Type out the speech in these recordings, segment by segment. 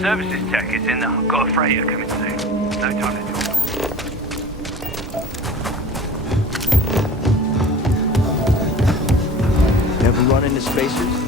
Services tech is in there. I've got a freighter coming soon. No time to talk. Never run into spacers?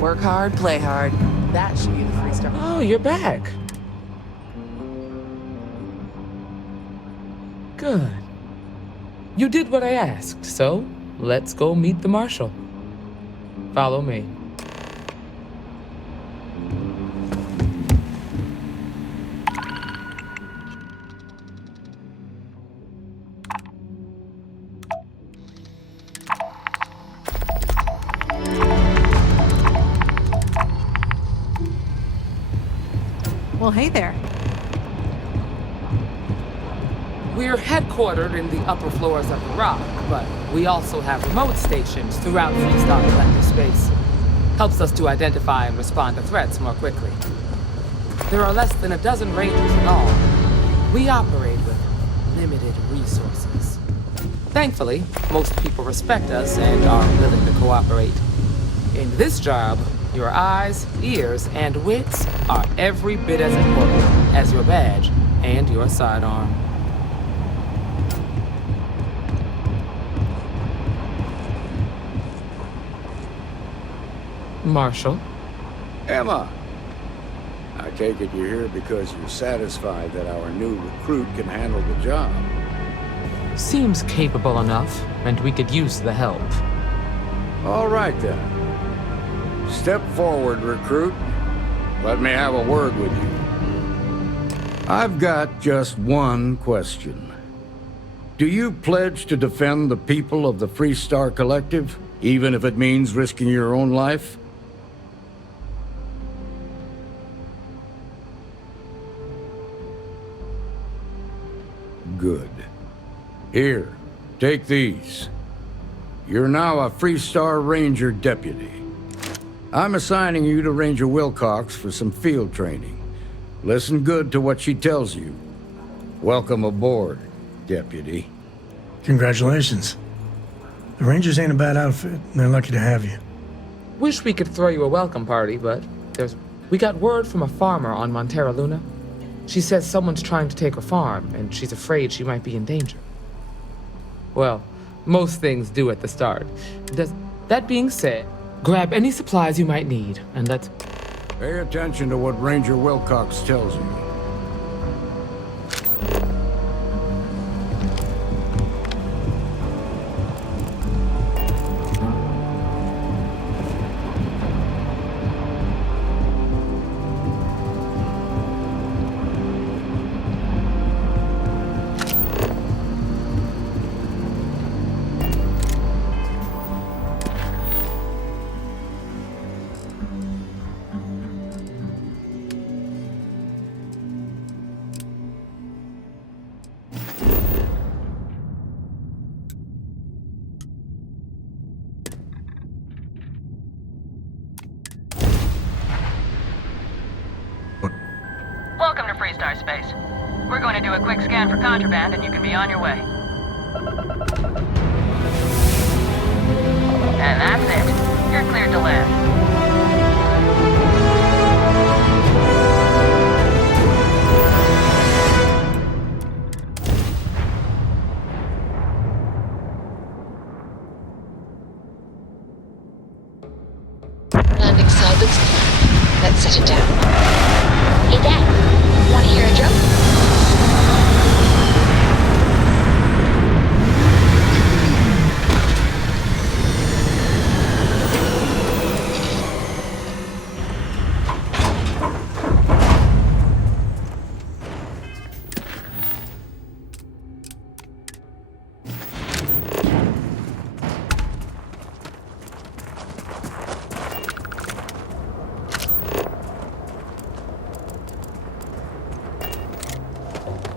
Work hard, play hard. That should be the free start. Oh, you're back. Good. You did what I asked, so let's go meet the Marshal. Follow me. Well, hey there. We're headquartered in the upper floors of the Rock, but we also have remote stations throughout Freestar Collective space. Helps us to identify and respond to threats more quickly. There are less than a dozen Rangers in all. We operate with limited resources. Thankfully, most people respect us and are willing to cooperate. In this job, your eyes, ears, and wits are every bit as important as your badge and your sidearm. Marshal? Emma! I take it you're here because you're satisfied that our new recruit can handle the job. Seems capable enough, and we could use the help. All right, then. Step forward, recruit. Let me have a word with you. I've got just one question. Do you pledge to defend the people of the Freestar Collective, even if it means risking your own life? Good. Here, take these. You're now a Freestar Ranger deputy. I'm assigning you to Ranger Wilcox for some field training. Listen good to what she tells you. Welcome aboard, deputy. Congratulations. The Rangers ain't a bad outfit, and they're lucky to have you. Wish we could throw you a welcome party, but we got word from a farmer on Montera Luna. She says someone's trying to take her farm, and she's afraid she might be in danger. Well, most things do at the start. That being said, grab any supplies you might need, and let's... Pay attention to what Ranger Wilcox tells you. Welcome to Freestar Space. We're going to do a quick scan for contraband and you can be on your way. And that's it. You're cleared to land. Good stuff. Let's set it down. Hey, Dad. Want to hear a joke?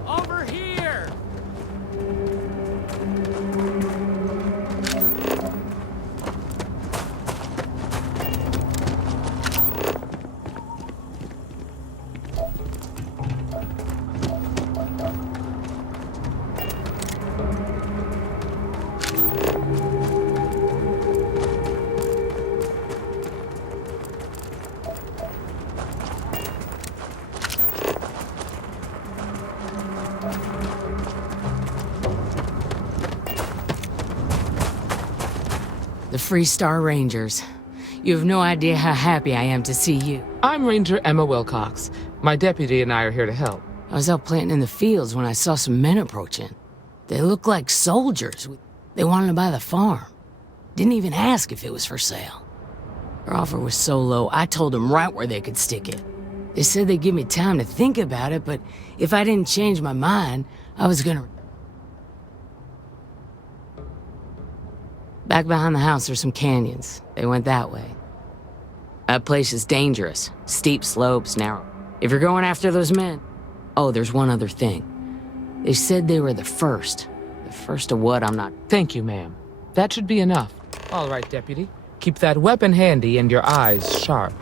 Over here! The Freestar Rangers. You have no idea how happy I am to see you. I'm Ranger Emma Wilcox. My deputy and I are here to help. I was out planting in the fields when I saw some men approaching. They looked like soldiers. They wanted to buy the farm. Didn't even ask if it was for sale. Their offer was so low, I told them right where they could stick it. They said they'd give me time to think about it, but if I didn't change my mind, I was gonna... Back behind the house, there's some canyons. They went that way. That place is dangerous. Steep slopes, narrow. If you're going after those men... Oh, there's one other thing. They said they were the first. The first of what, I'm not... Thank you, ma'am. That should be enough. All right, deputy. Keep that weapon handy and your eyes sharp.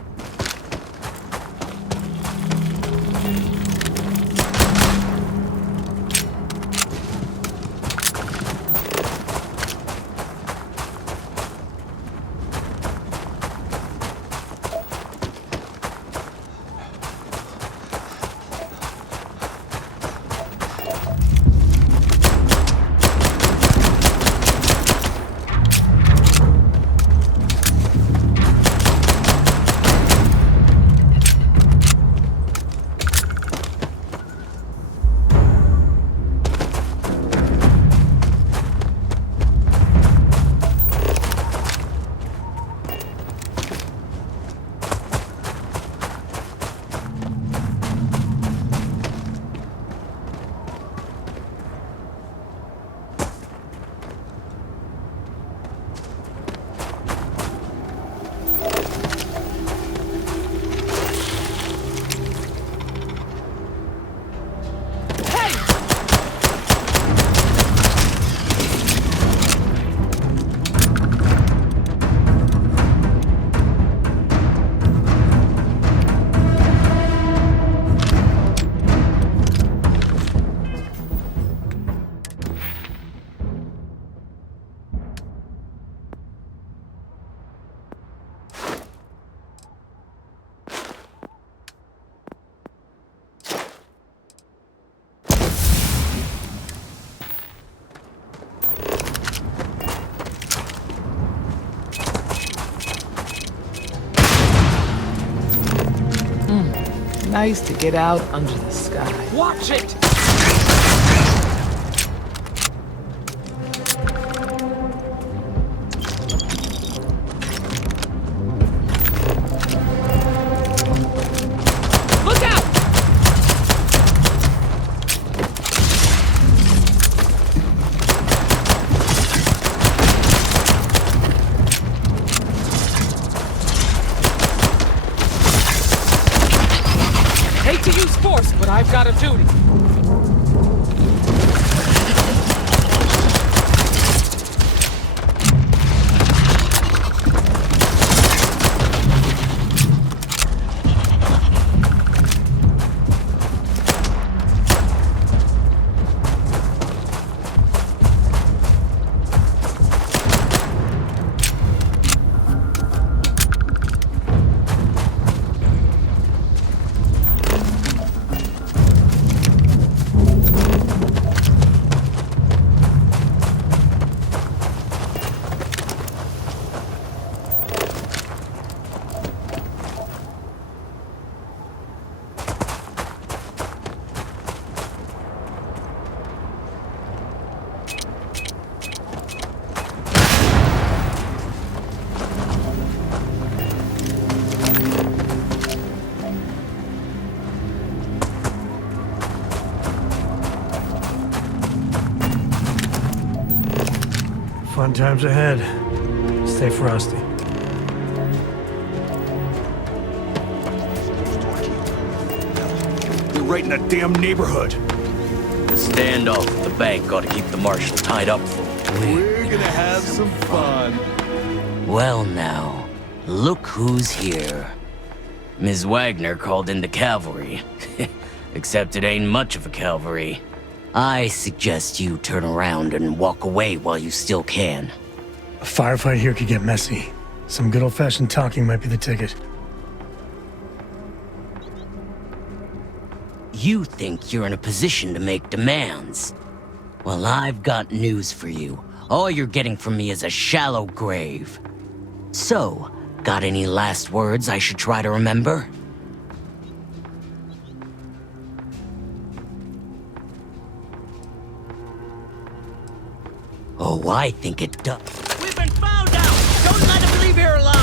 Nice to get out under the sky. Watch it! Look out! Hate to use force, but I've got a duty. Fun times ahead. Stay frosty. They're right in that damn neighborhood. The standoff at the bank ought to keep the marshal tied up for a week. We're gonna have some fun. Well now, look who's here. Ms. Wagner called in the cavalry. Except it ain't much of a cavalry. I suggest you turn around and walk away while you still can. A firefight here could get messy. Some good old-fashioned talking might be the ticket. You think you're in a position to make demands. Well, I've got news for you. All you're getting from me is a shallow grave. So, got any last words I should try to remember? Oh, I think it does. We've been found out! Don't let him leave here alive!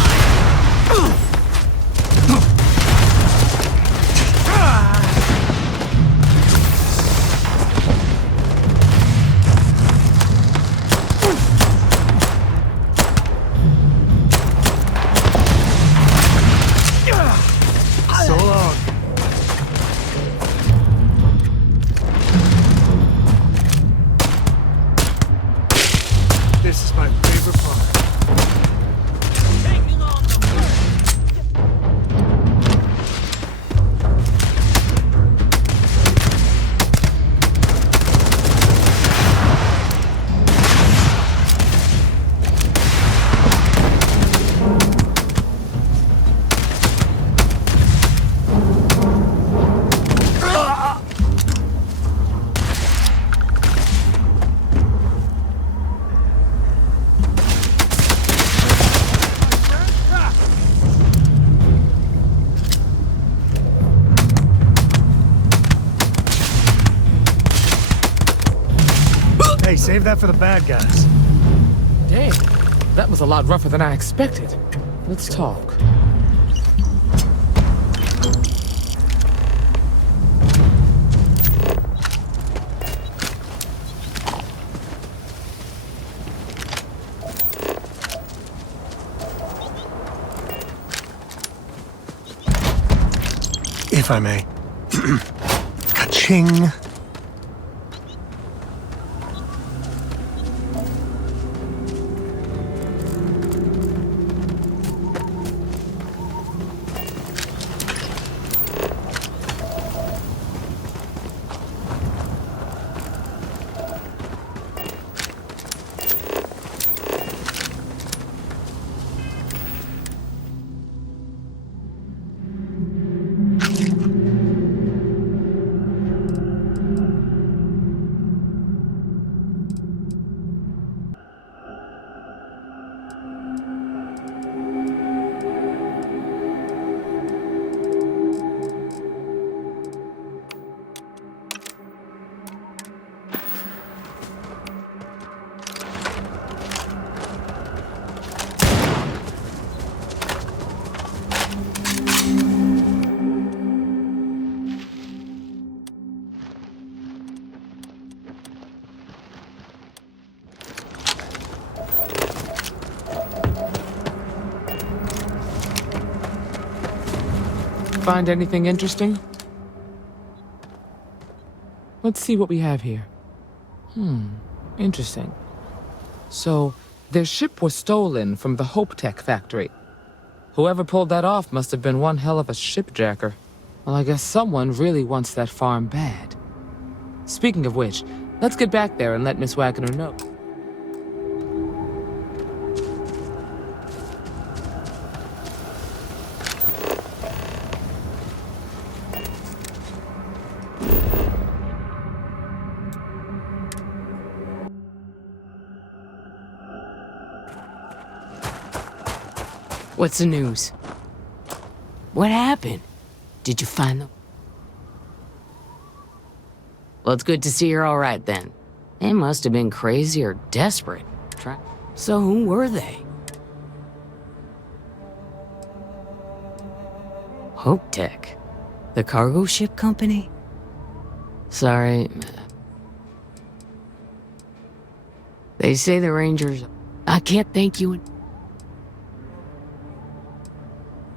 So long. This is my favorite part. Hey, save that for the bad guys. Damn, that was a lot rougher than I expected. Let's talk. If I may. Ka-ching. Find anything interesting? Let's see what we have here. Interesting. So, their ship was stolen from the Hope Tech factory. Whoever pulled that off must have been one hell of a shipjacker. Well, I guess someone really wants that farm bad. Speaking of which, let's get back there and let Miss Wagner know. What's the news? What happened? Did you find them? Well, it's good to see you're all right then. They must have been crazy or desperate. So who were they? Hope Tech? The cargo ship company? Sorry. They say the Rangers... I can't thank you.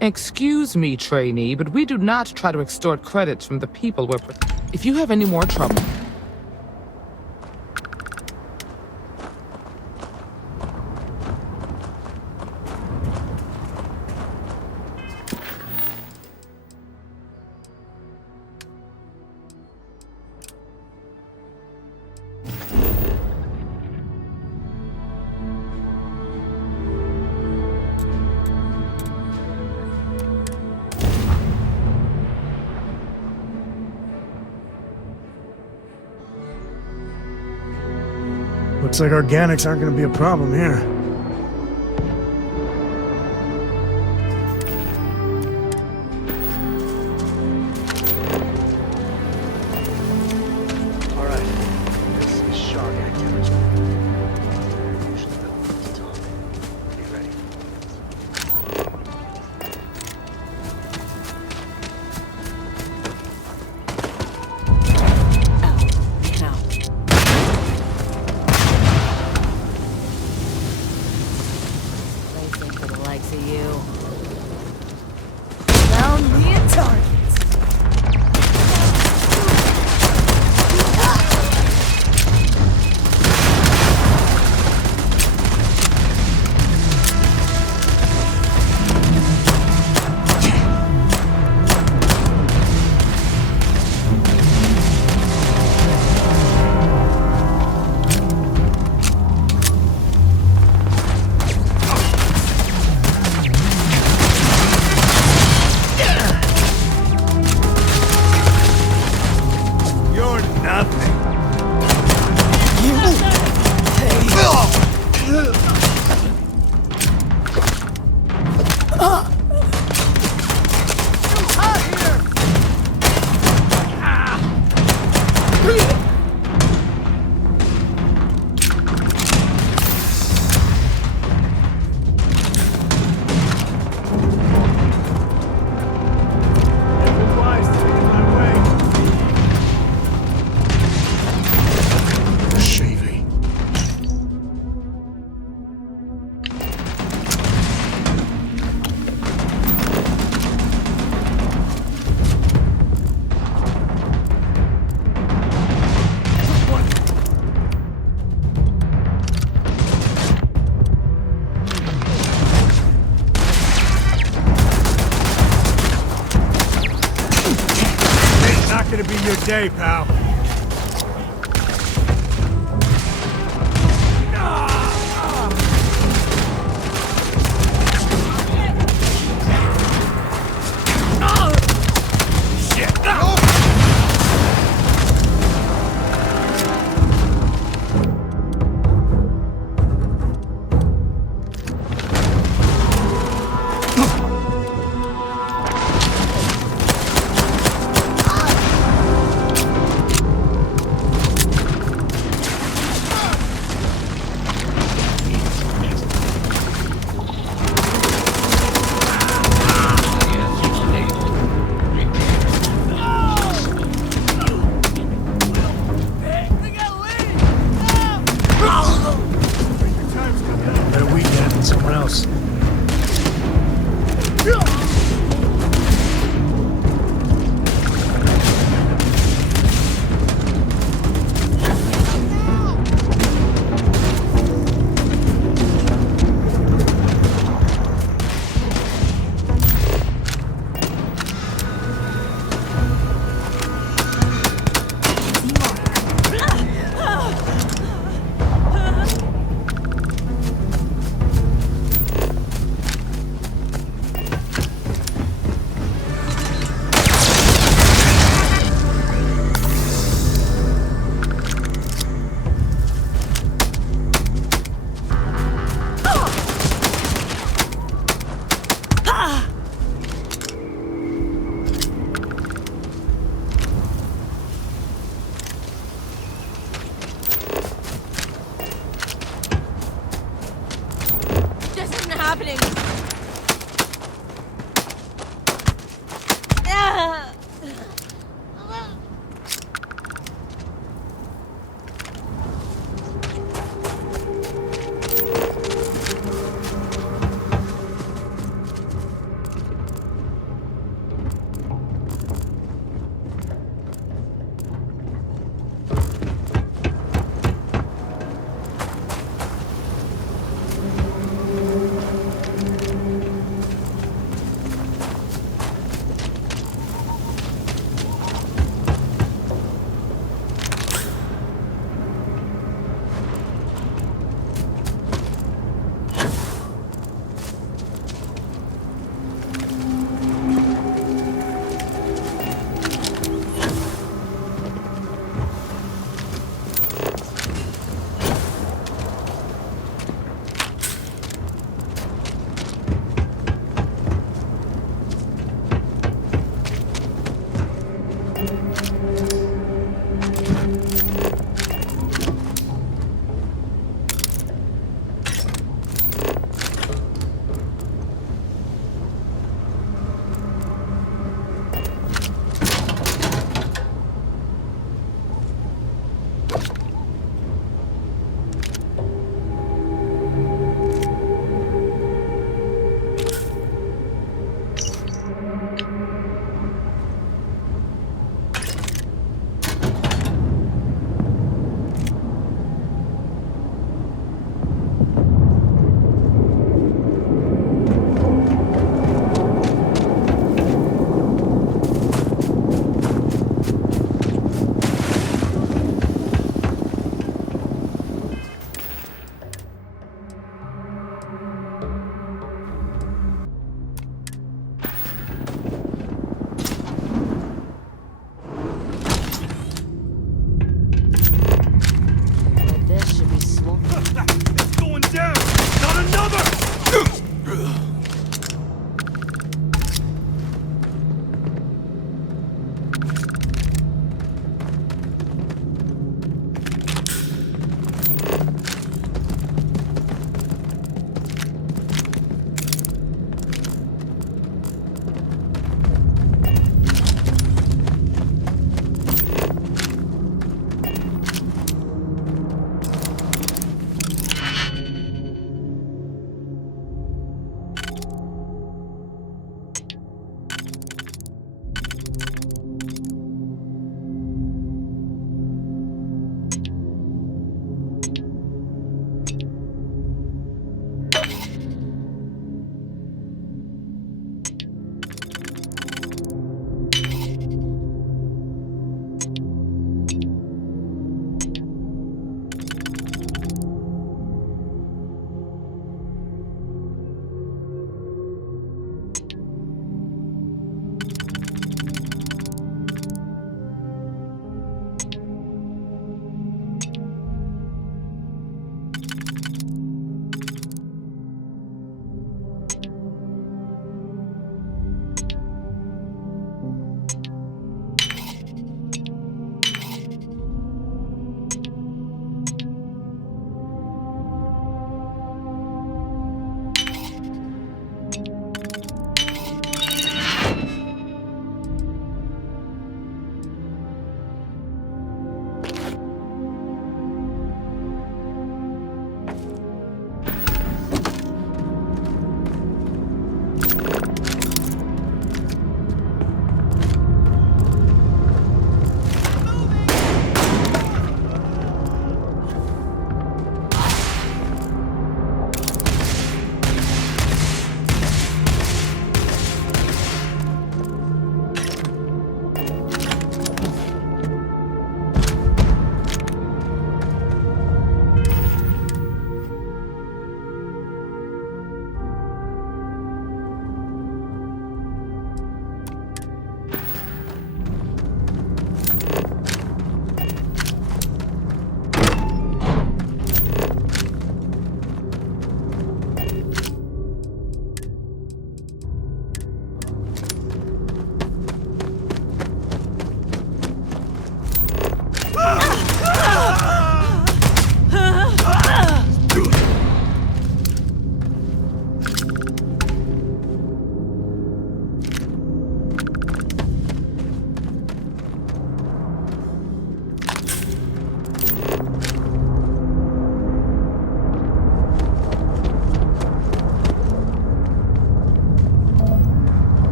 Excuse me, trainee, but we do not try to extort credits from the people we're... If you have any more trouble... Looks like organics aren't going to be a problem here. All right. This is shark activity. They're usually the ones to talk. Be ready. Placing for the likes of you. Found me a target. You're nothing. It'd be wise to be in my way. Shavy. It's not gonna be your day, pal.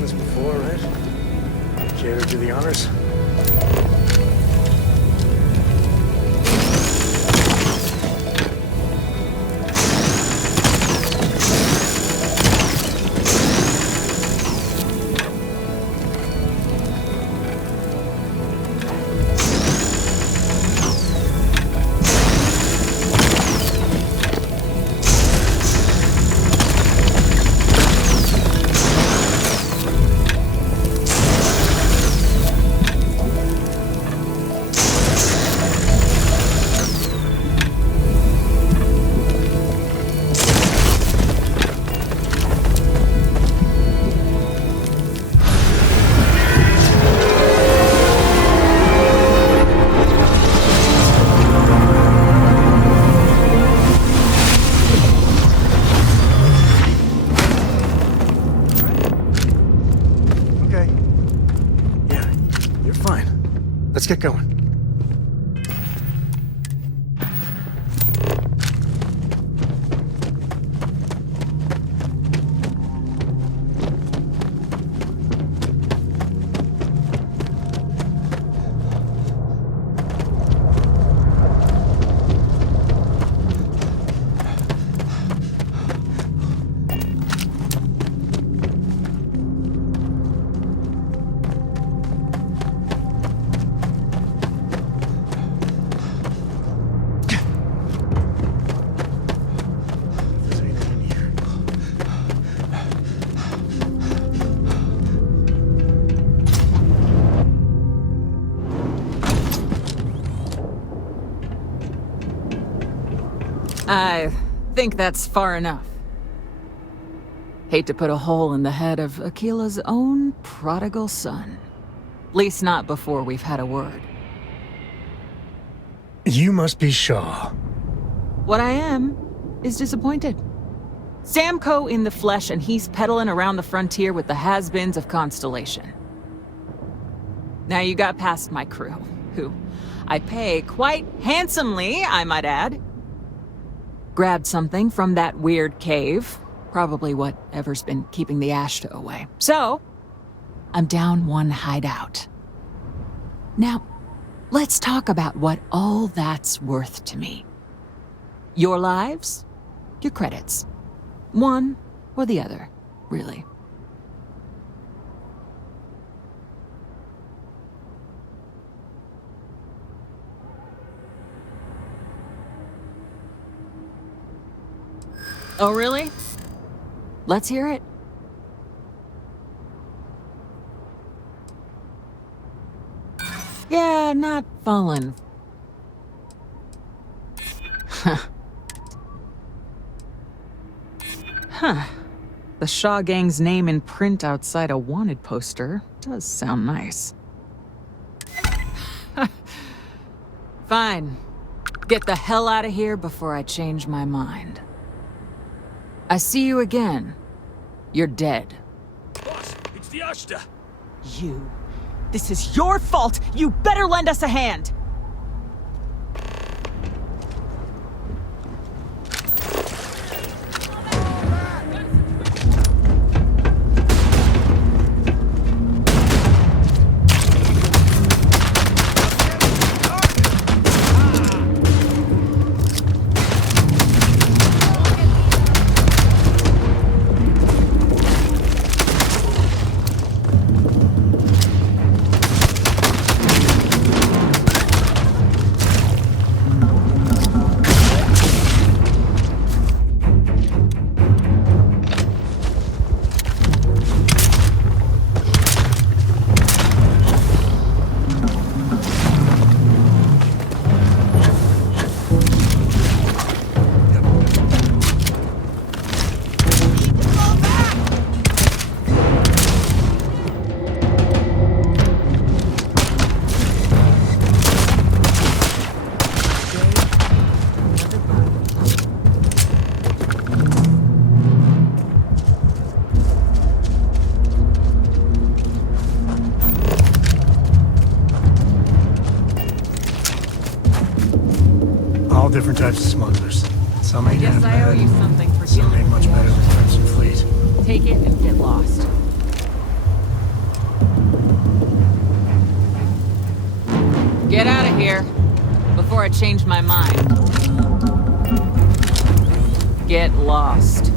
done this before, right? Care to do the honors? Let's get going. I think that's far enough. Hate to put a hole in the head of Akila's own prodigal son. Least not before we've had a word. You must be Shaw. What I am is disappointed. Samco in the flesh, and he's peddling around the frontier with the has-beens of Constellation. Now you got past my crew, who I pay quite handsomely, I might add. Grabbed something from that weird cave. Probably whatever's been keeping the Ashta away. So, I'm down one hideout. Now, let's talk about what all that's worth to me. Your lives, your credits. One or the other, really. Oh, really? Let's hear it. Yeah, not fallen. Huh. The Shaw Gang's name in print outside a wanted poster does sound nice. Fine. Get the hell out of here before I change my mind. I see you again. You're dead. Boss, it's the Ashta. You. This is your fault! You better lend us a hand! Different types of smugglers. Some ain't Guess I owe you something for some dealing ain't much better than Crimson Fleet. Take it and get lost. Get out of here before I change my mind. Get lost.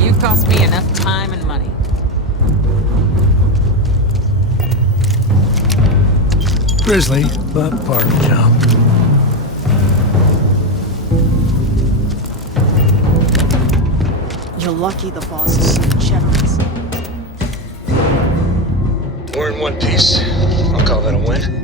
You've cost me enough time and money. Grisly, but part of the job. You're lucky the boss is so generous. We're in one piece. I'll call that a win.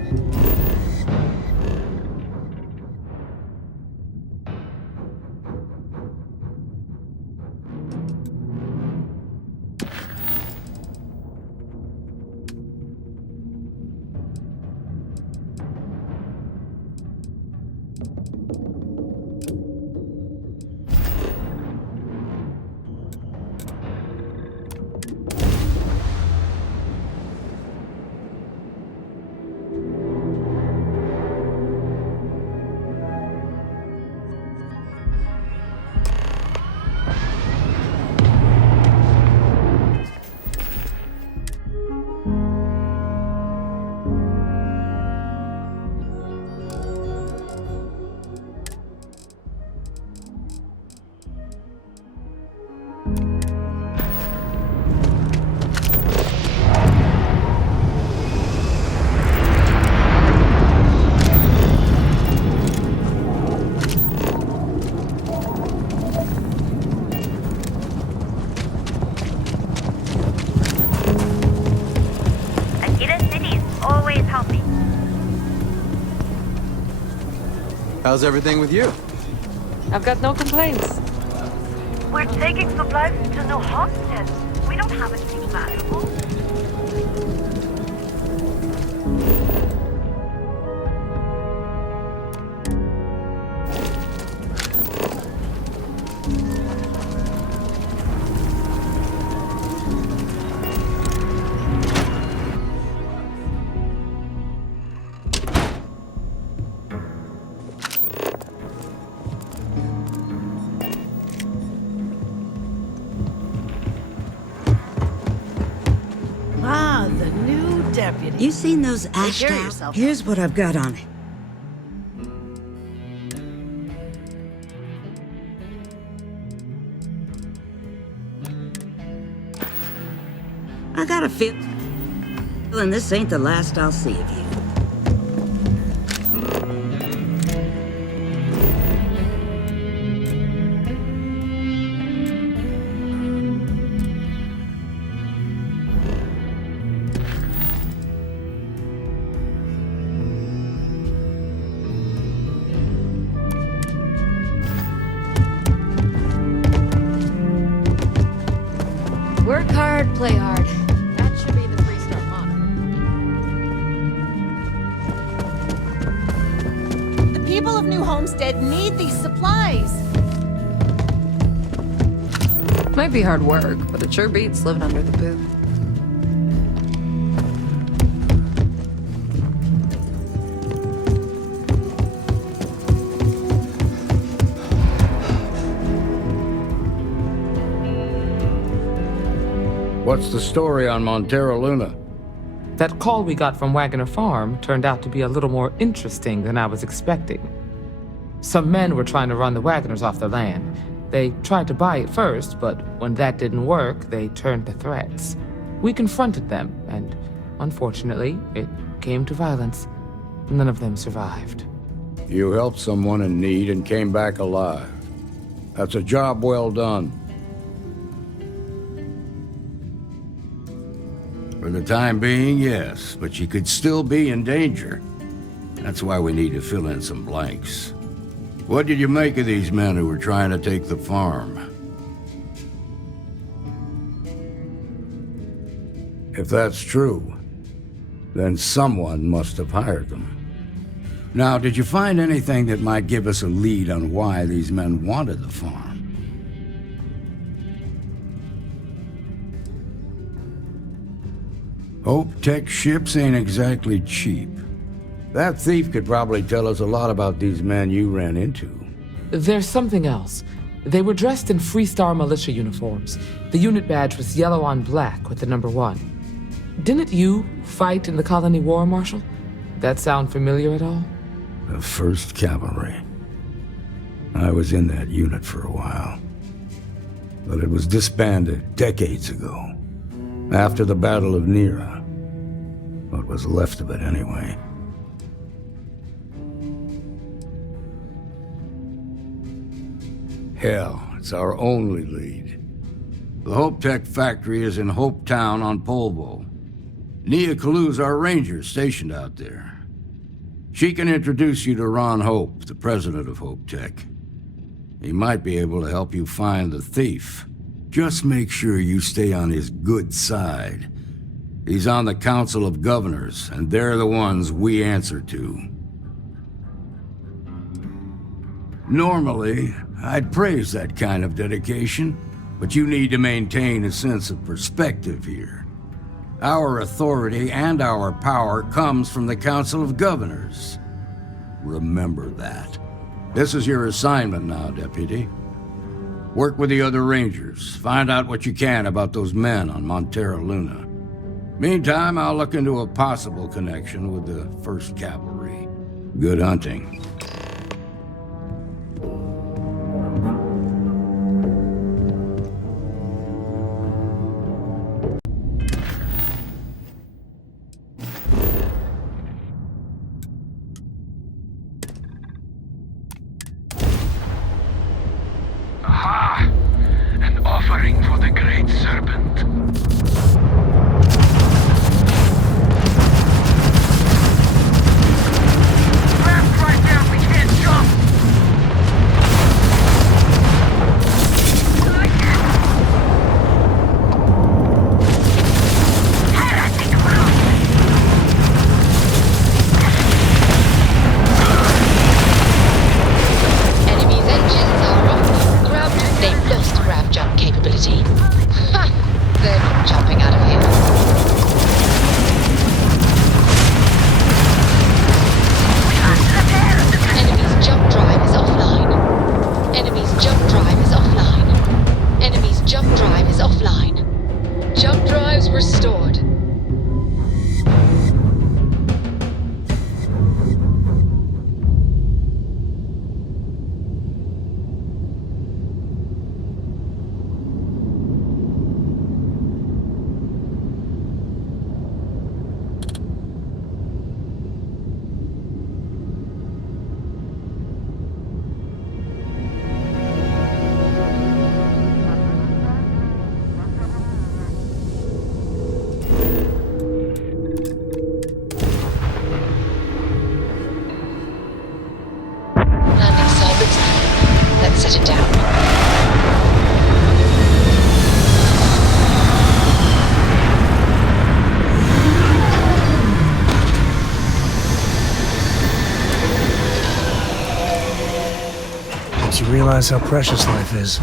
How's everything with you? I've got no complaints. We're taking supplies to New Homestead. We don't have anything valuable. You seen those ash towels? Here's what I've got on it. I got a feeling this ain't the last I'll see of you. Work hard, play hard. That should be the 3-star motto. The people of New Homestead need these supplies. Might be hard work, but it sure beats living under the boot. What's the story on Montero Luna? That call we got from Wagner Farm turned out to be a little more interesting than I was expecting. Some men were trying to run the Wagners off their land. They tried to buy it first, but when that didn't work, they turned to threats. We confronted them, and unfortunately, it came to violence. None of them survived. You helped someone in need and came back alive. That's a job well done. For the time being, yes, but you could still be in danger. That's why we need to fill in some blanks. What did you make of these men who were trying to take the farm? If that's true, then someone must have hired them. Now, did you find anything that might give us a lead on why these men wanted the farm? Hope Tech ships ain't exactly cheap. That thief could probably tell us a lot about these men you ran into. There's something else. They were dressed in 3-star militia uniforms. The unit badge was yellow on black with the number 1. Didn't you fight in the Colony War, Marshal? That sound familiar at all? The 1st Cavalry. I was in that unit for a while. But it was disbanded decades ago. After the Battle of Nira. What was left of it, anyway. Hell, it's our only lead. The Hope Tech factory is in Hope Town on Polvo. Nia Kalu's our ranger stationed out there. She can introduce you to Ron Hope, the president of Hope Tech. He might be able to help you find the thief. Just make sure you stay on his good side. He's on the Council of Governors, and they're the ones we answer to. Normally, I'd praise that kind of dedication, but you need to maintain a sense of perspective here. Our authority and our power comes from the Council of Governors. Remember that. This is your assignment now, Deputy. Work with the other Rangers. Find out what you can about those men on Montera Luna. Meantime, I'll look into a possible connection with the 1st Cavalry. Good hunting. Aha! An offering for the Great Serpent. Ramp right there, we can't jump! Enemy's engines are off. They've lost grav jump capability. Ha! They're not jumping out of here. Enemy's jump drive is offline. Enemy's jump drive is offline. Enemy's jump drive is offline. Jump drives restored. Let's set it down. Makes you realize how precious life is.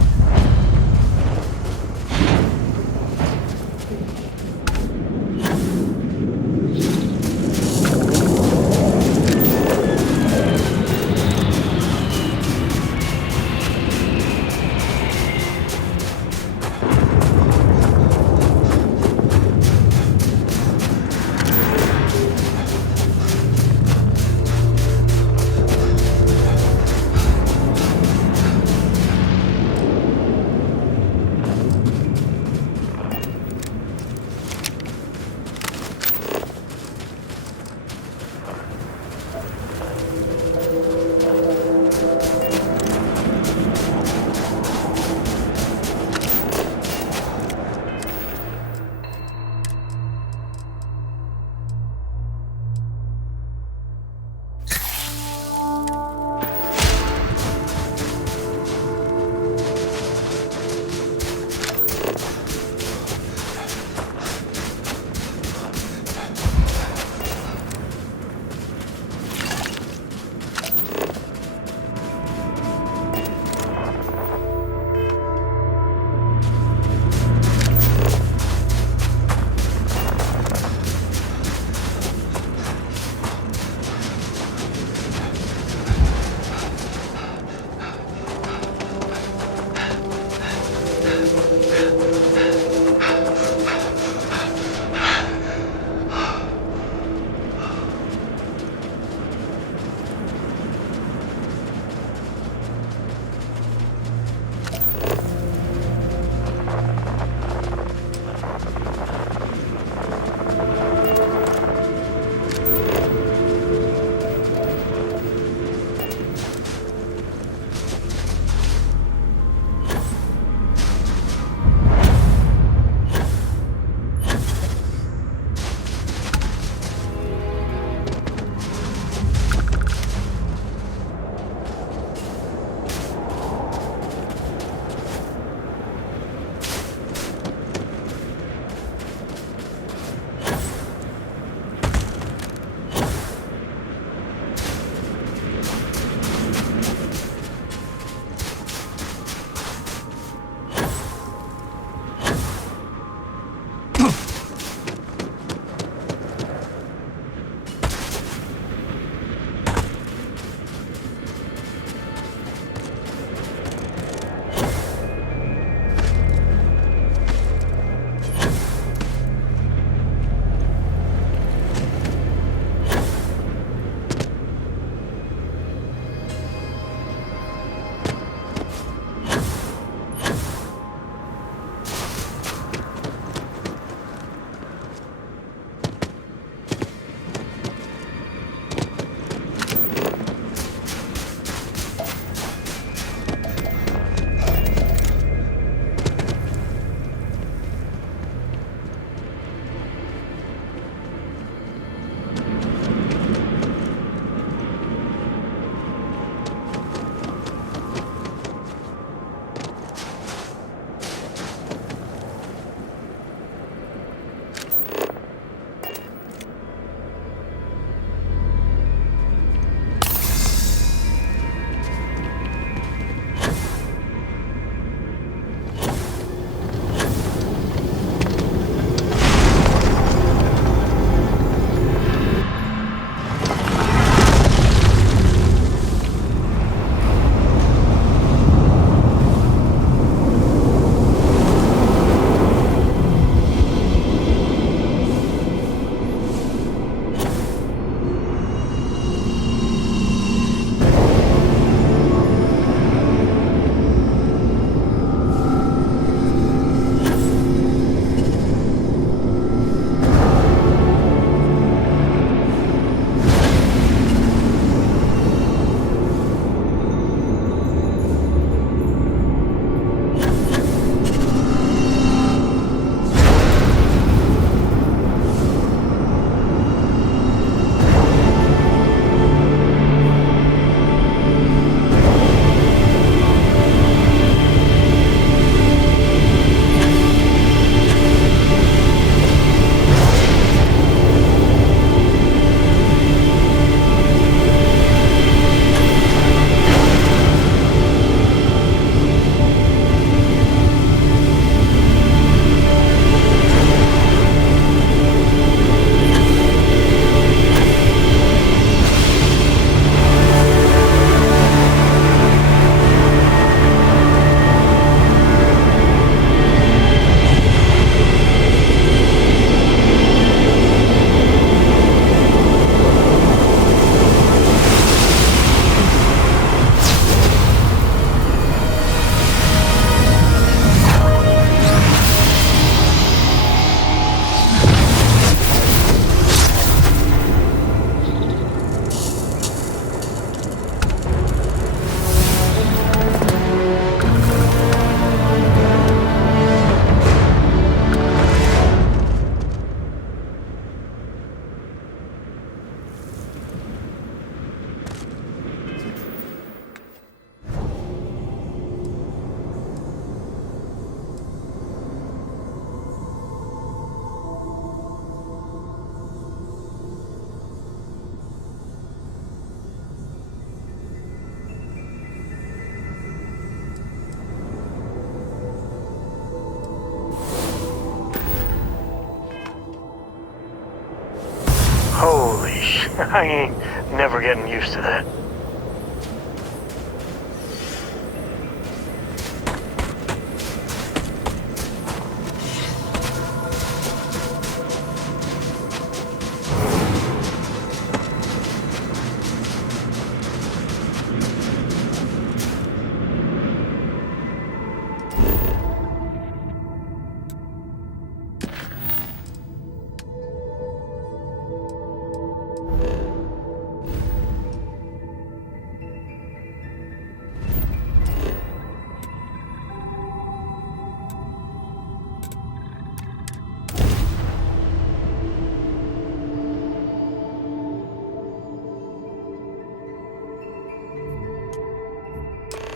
I ain't never getting used to that.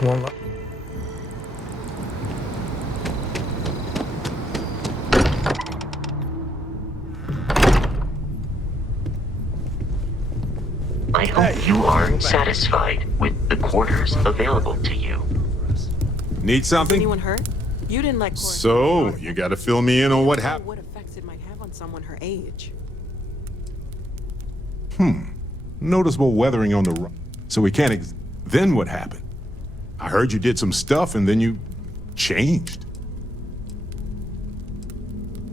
One lo- I hope you are satisfied with the quarters available to you. Need something? Anyone hurt? You didn't let Cora So, you gotta fill me in on what happened. what effects it might have on someone her age. Noticeable weathering on the rock. So we can't then what happened? I heard you did some stuff and then you changed.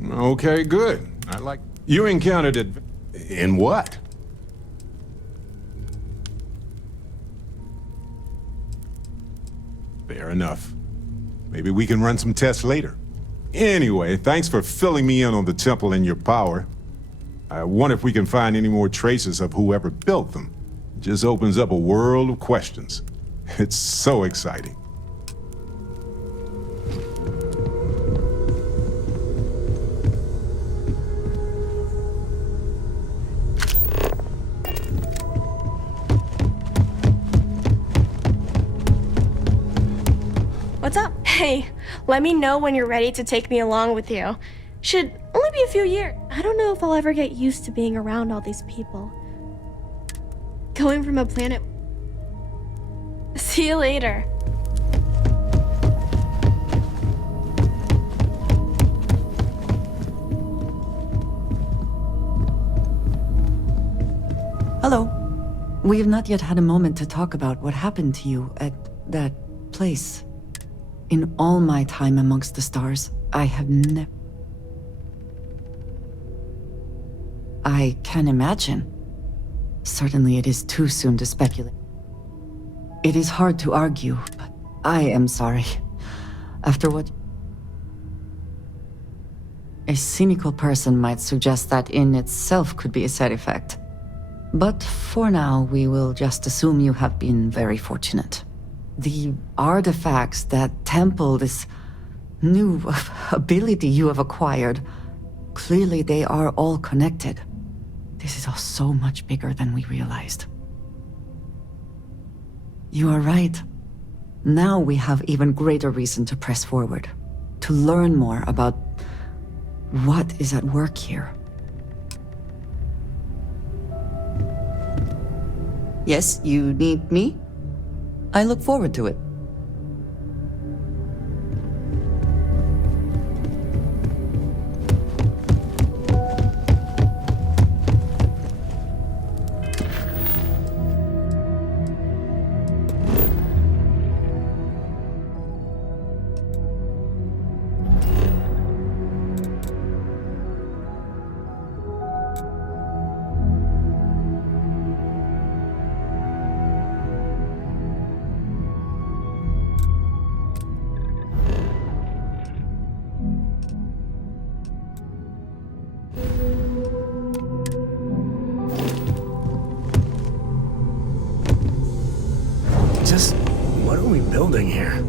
Okay, good. I like... You encountered it... In what? Fair enough. Maybe we can run some tests later. Anyway, thanks for filling me in on the temple and your power. I wonder if we can find any more traces of whoever built them. It just opens up a world of questions. It's so exciting. What's up? Hey, let me know when you're ready to take me along with you. Should only be a few years. I don't know if I'll ever get used to being around all these people. Going from a planet... See you later. Hello. We have not yet had a moment to talk about what happened to you at that place. In all my time amongst the stars, I have never... I can imagine. Certainly it is too soon to speculate. It is hard to argue, but I am sorry. After what... A cynical person might suggest that in itself could be a side effect. But for now, we will just assume you have been very fortunate. The artifacts, that temple, this new ability you have acquired, clearly they are all connected. This is all so much bigger than we realized. You are right. Now we have even greater reason to press forward, to learn more about what is at work here. Yes, you need me? I look forward to it. What are we building here?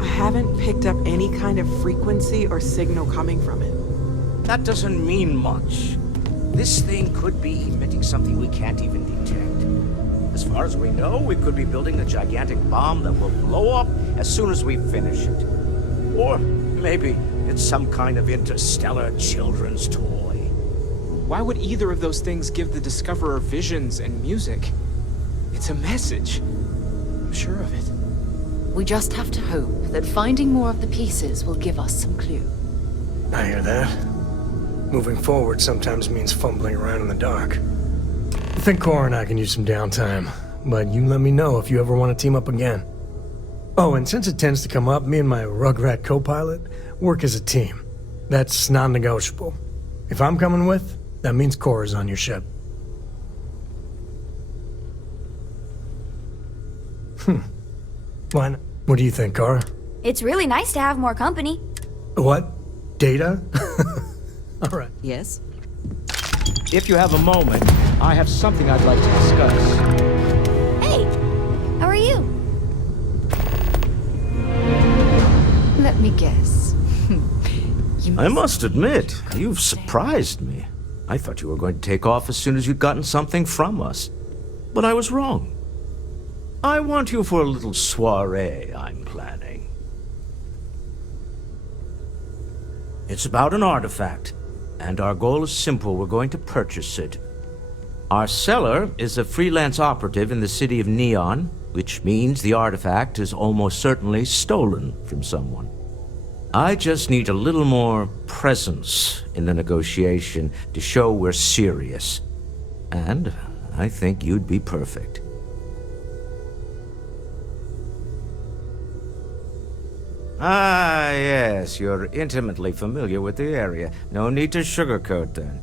I haven't picked up any kind of frequency or signal coming from it. That doesn't mean much. This thing could be emitting something we can't even detect. As far as we know, we could be building a gigantic bomb that will blow up as soon as we finish it. Or maybe it's some kind of interstellar children's toy. Why would either of those things give the Discoverer visions and music? It's a message. I'm sure of it. We just have to hope that finding more of the pieces will give us some clue. I hear that. Moving forward sometimes means fumbling around in the dark. I think Cora and I can use some downtime, but you let me know if you ever want to team up again. Oh, and since it tends to come up, me and my Rugrat co-pilot work as a team. That's non-negotiable. If I'm coming with, that means Cora's on your ship. Why not? What do you think, Cora? It's really nice to have more company. What? Data? All right. Yes? If you have a moment, I have something I'd like to discuss. Hey, how are you? Let me guess. I must admit, you've surprised me. I thought you were going to take off as soon as you'd gotten something from us. But I was wrong. I want you for a little soiree I'm planning. It's about an artifact, and our goal is simple. We're going to purchase it. Our seller is a freelance operative in the city of Neon, which means the artifact is almost certainly stolen from someone. I just need a little more presence in the negotiation to show we're serious. And I think you'd be perfect. Ah, yes, you're intimately familiar with the area. No need to sugarcoat then.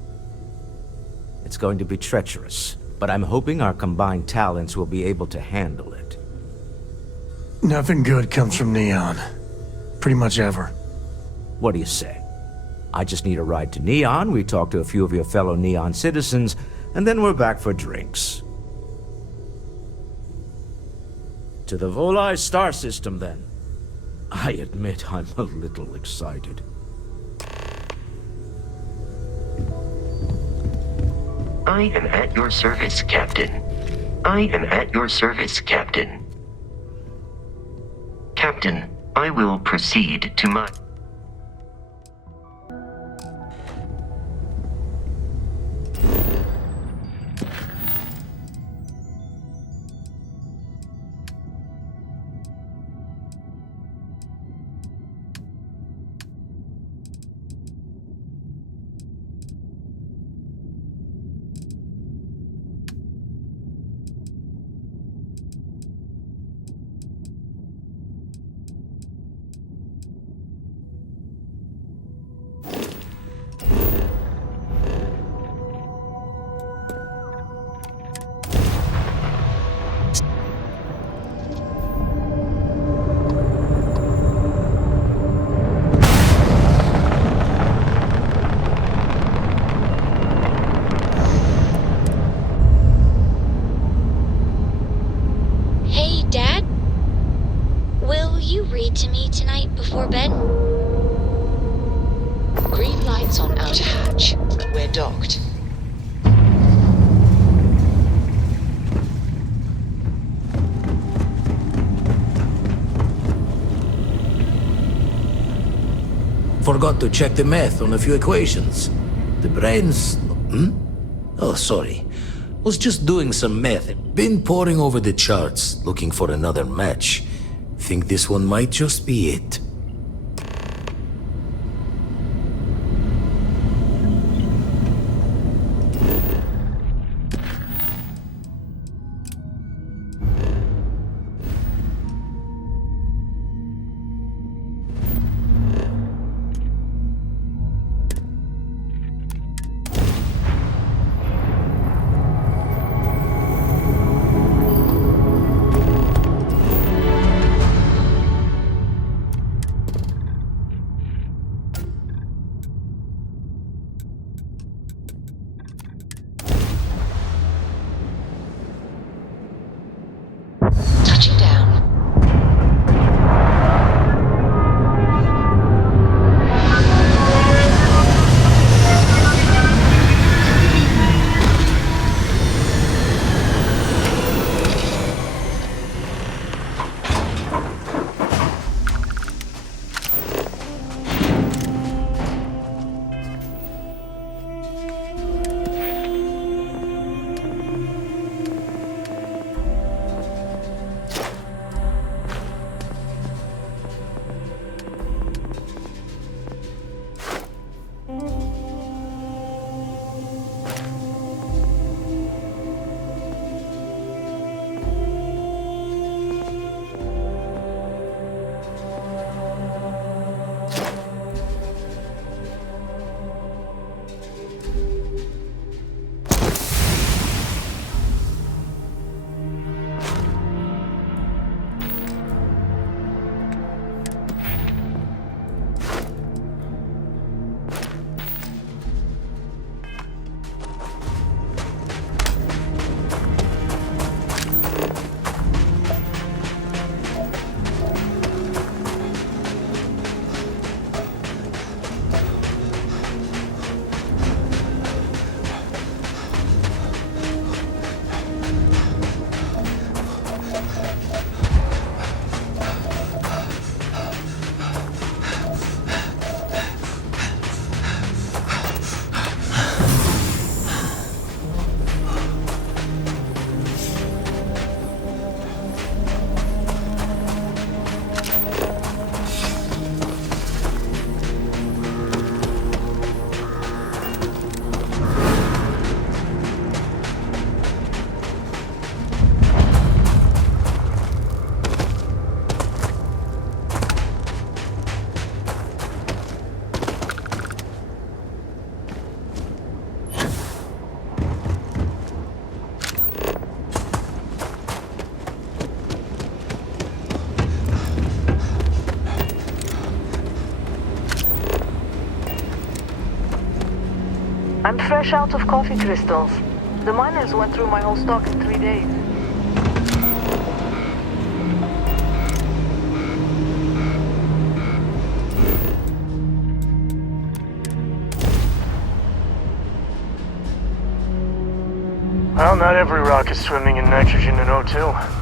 It's going to be treacherous, but I'm hoping our combined talents will be able to handle it. Nothing good comes from Neon. Pretty much ever. What do you say? I just need a ride to Neon, we talk to a few of your fellow Neon citizens, and then we're back for drinks. To the Volai star system, then. I admit I'm a little excited. I am at your service, Captain. I am at your service, Captain. Captain, I will proceed to my... To me tonight before bed? Green lights on outer hatch. We're docked. Forgot to check the math on a few equations. The brains... Oh, sorry. Was just doing some math. Been poring over the charts, looking for another match. Think this one might just be it. I'm fresh out of coffee crystals. The miners went through my whole stock in 3 days. Well, not every rock is swimming in nitrogen and O2.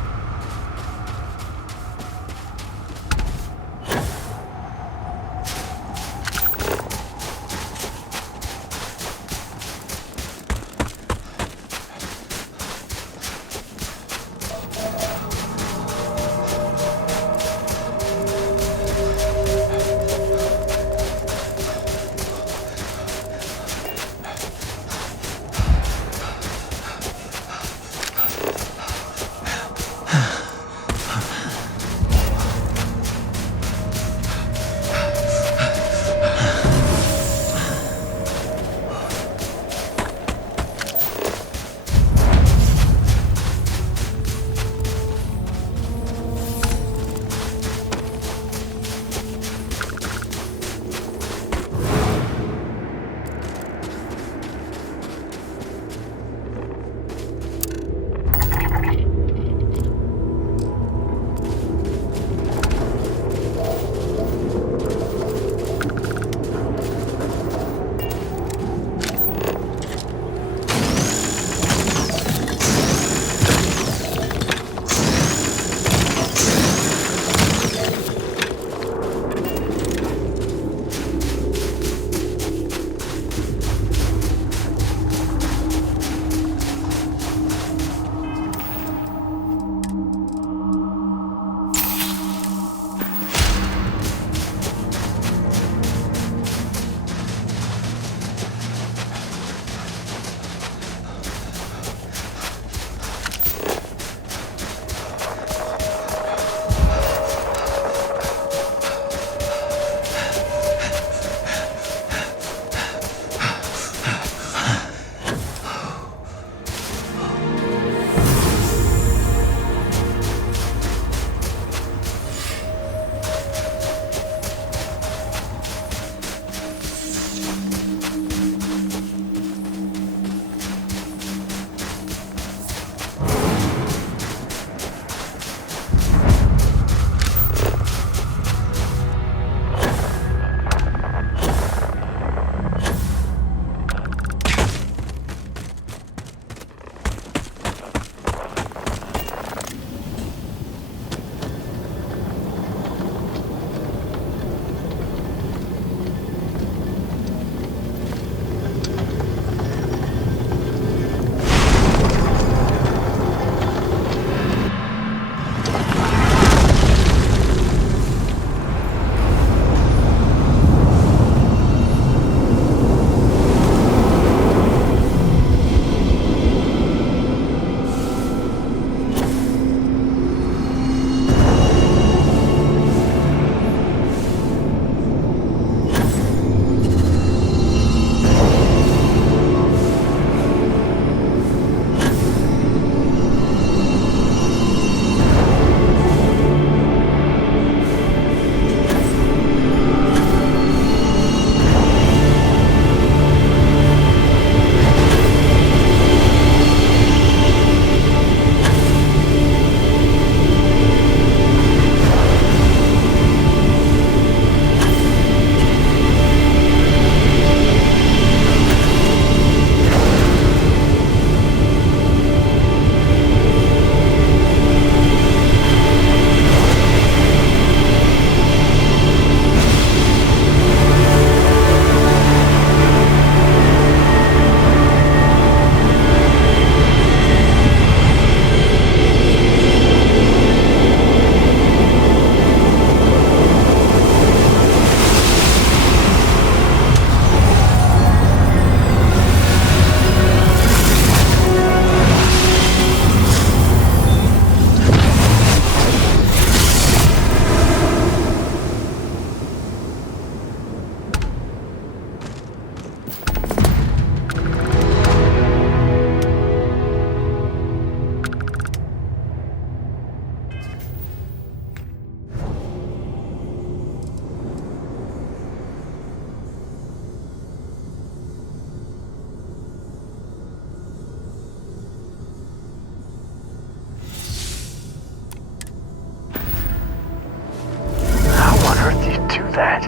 that.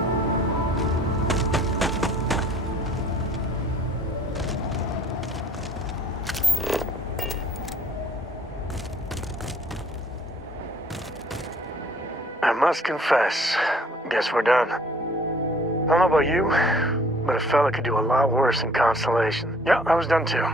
I must confess, guess we're done. I don't know about you, but a fella could do a lot worse in Constellation. Yeah, I was done too.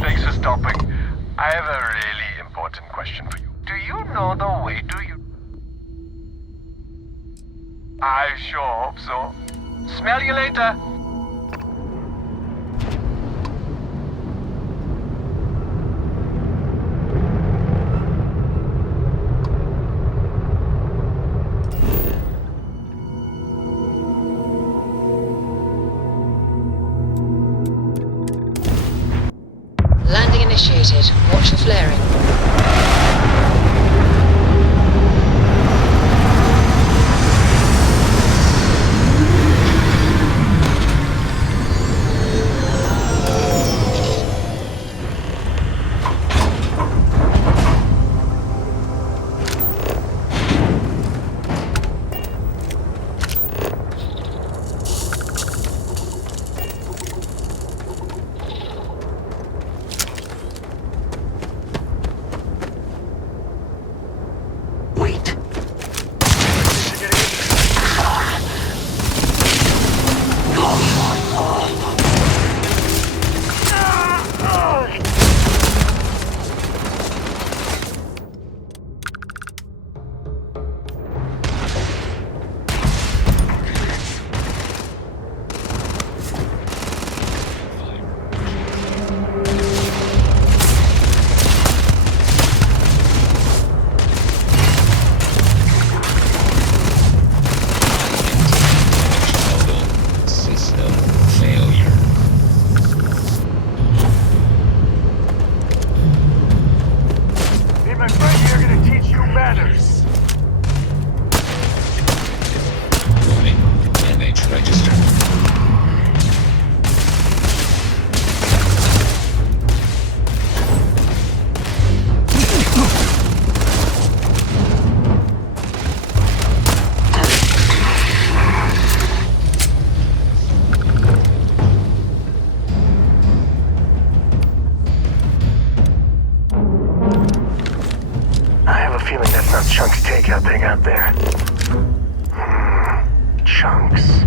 Thanks for stopping. I have a really important question for you. Do you know the way to you? I sure hope so. Smell you later. Landing initiated. Watch for flaring. Chunks takeout thing out there. Chunks.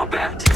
Stop it!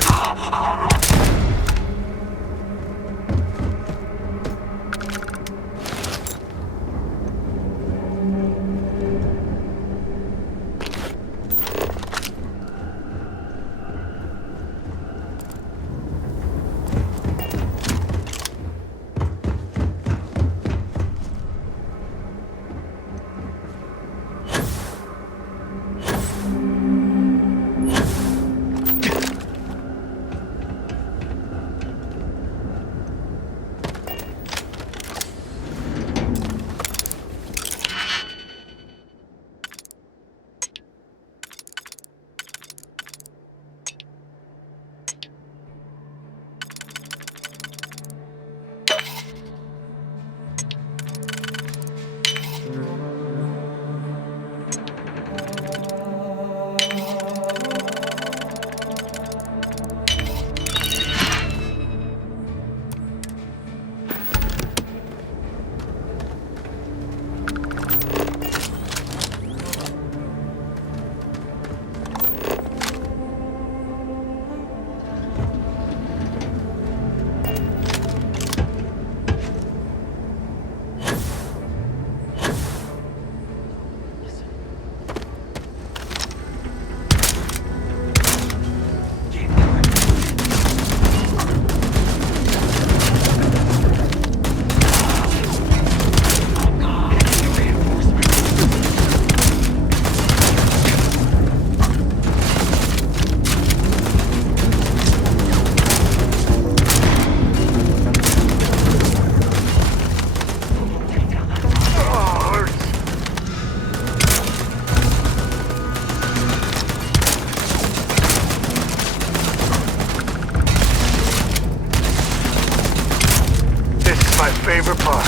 Favorite part.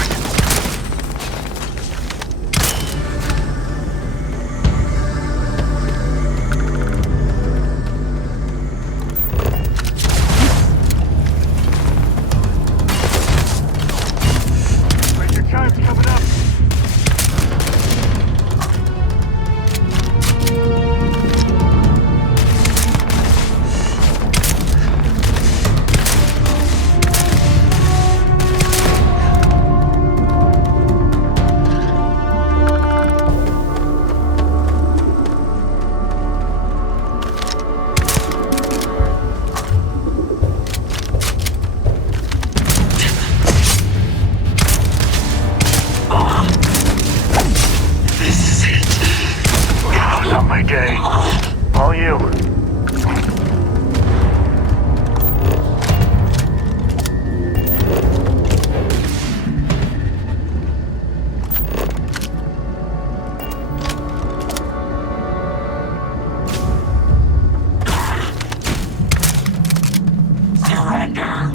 Your time's coming up. Not my day. All you. Surrender.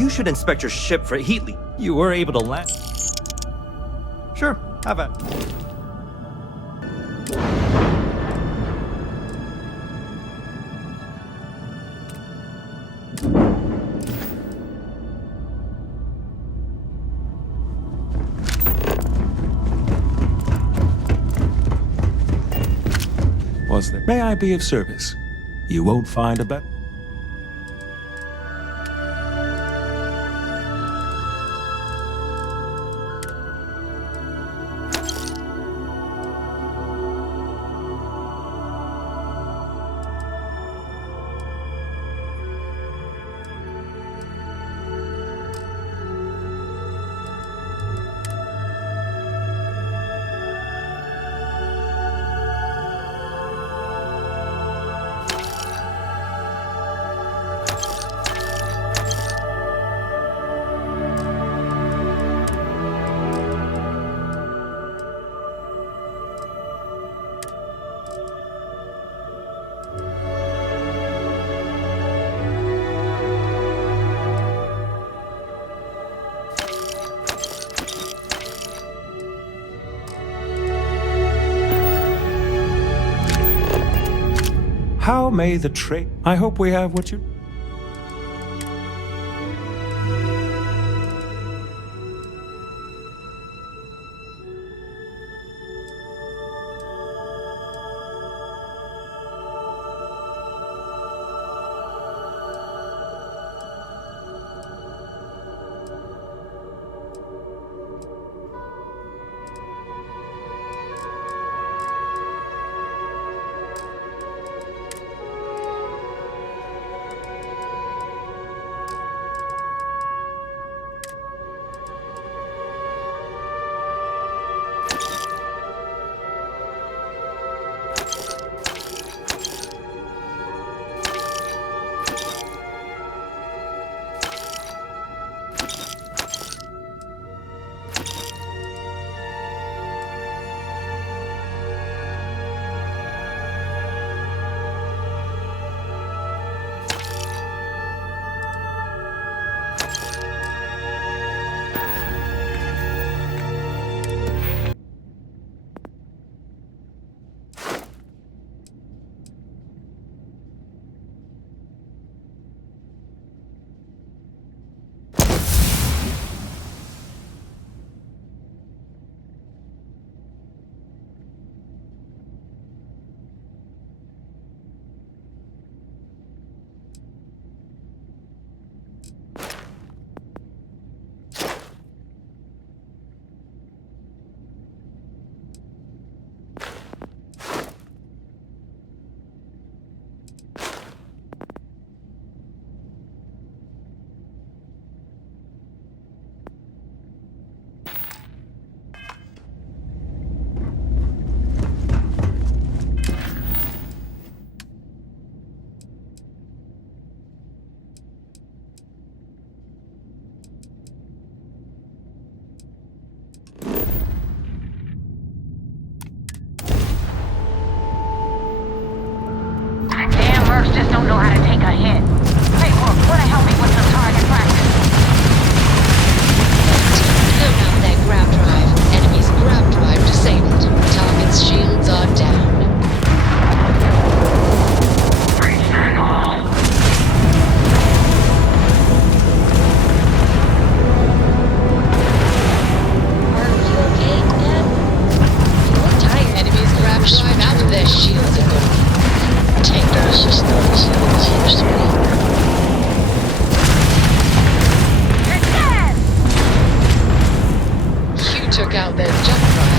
You should inspect your ship for heat leak. You were able to land. Sure, have at it. Was there? May I be of service? You won't find a better. How may the trade? I hope we have what you. Mercs just don't know how to take a hit. Hey, look, wanna help me with some target practice? Clone out their grab drive. Enemy's grab drive disabled. Target's shields are down. Are you okay, Dad? You look tired. Enemy's grab drive out of their shields are gone. Take those systems, it seems to me. You're dead! You took out their jump drive.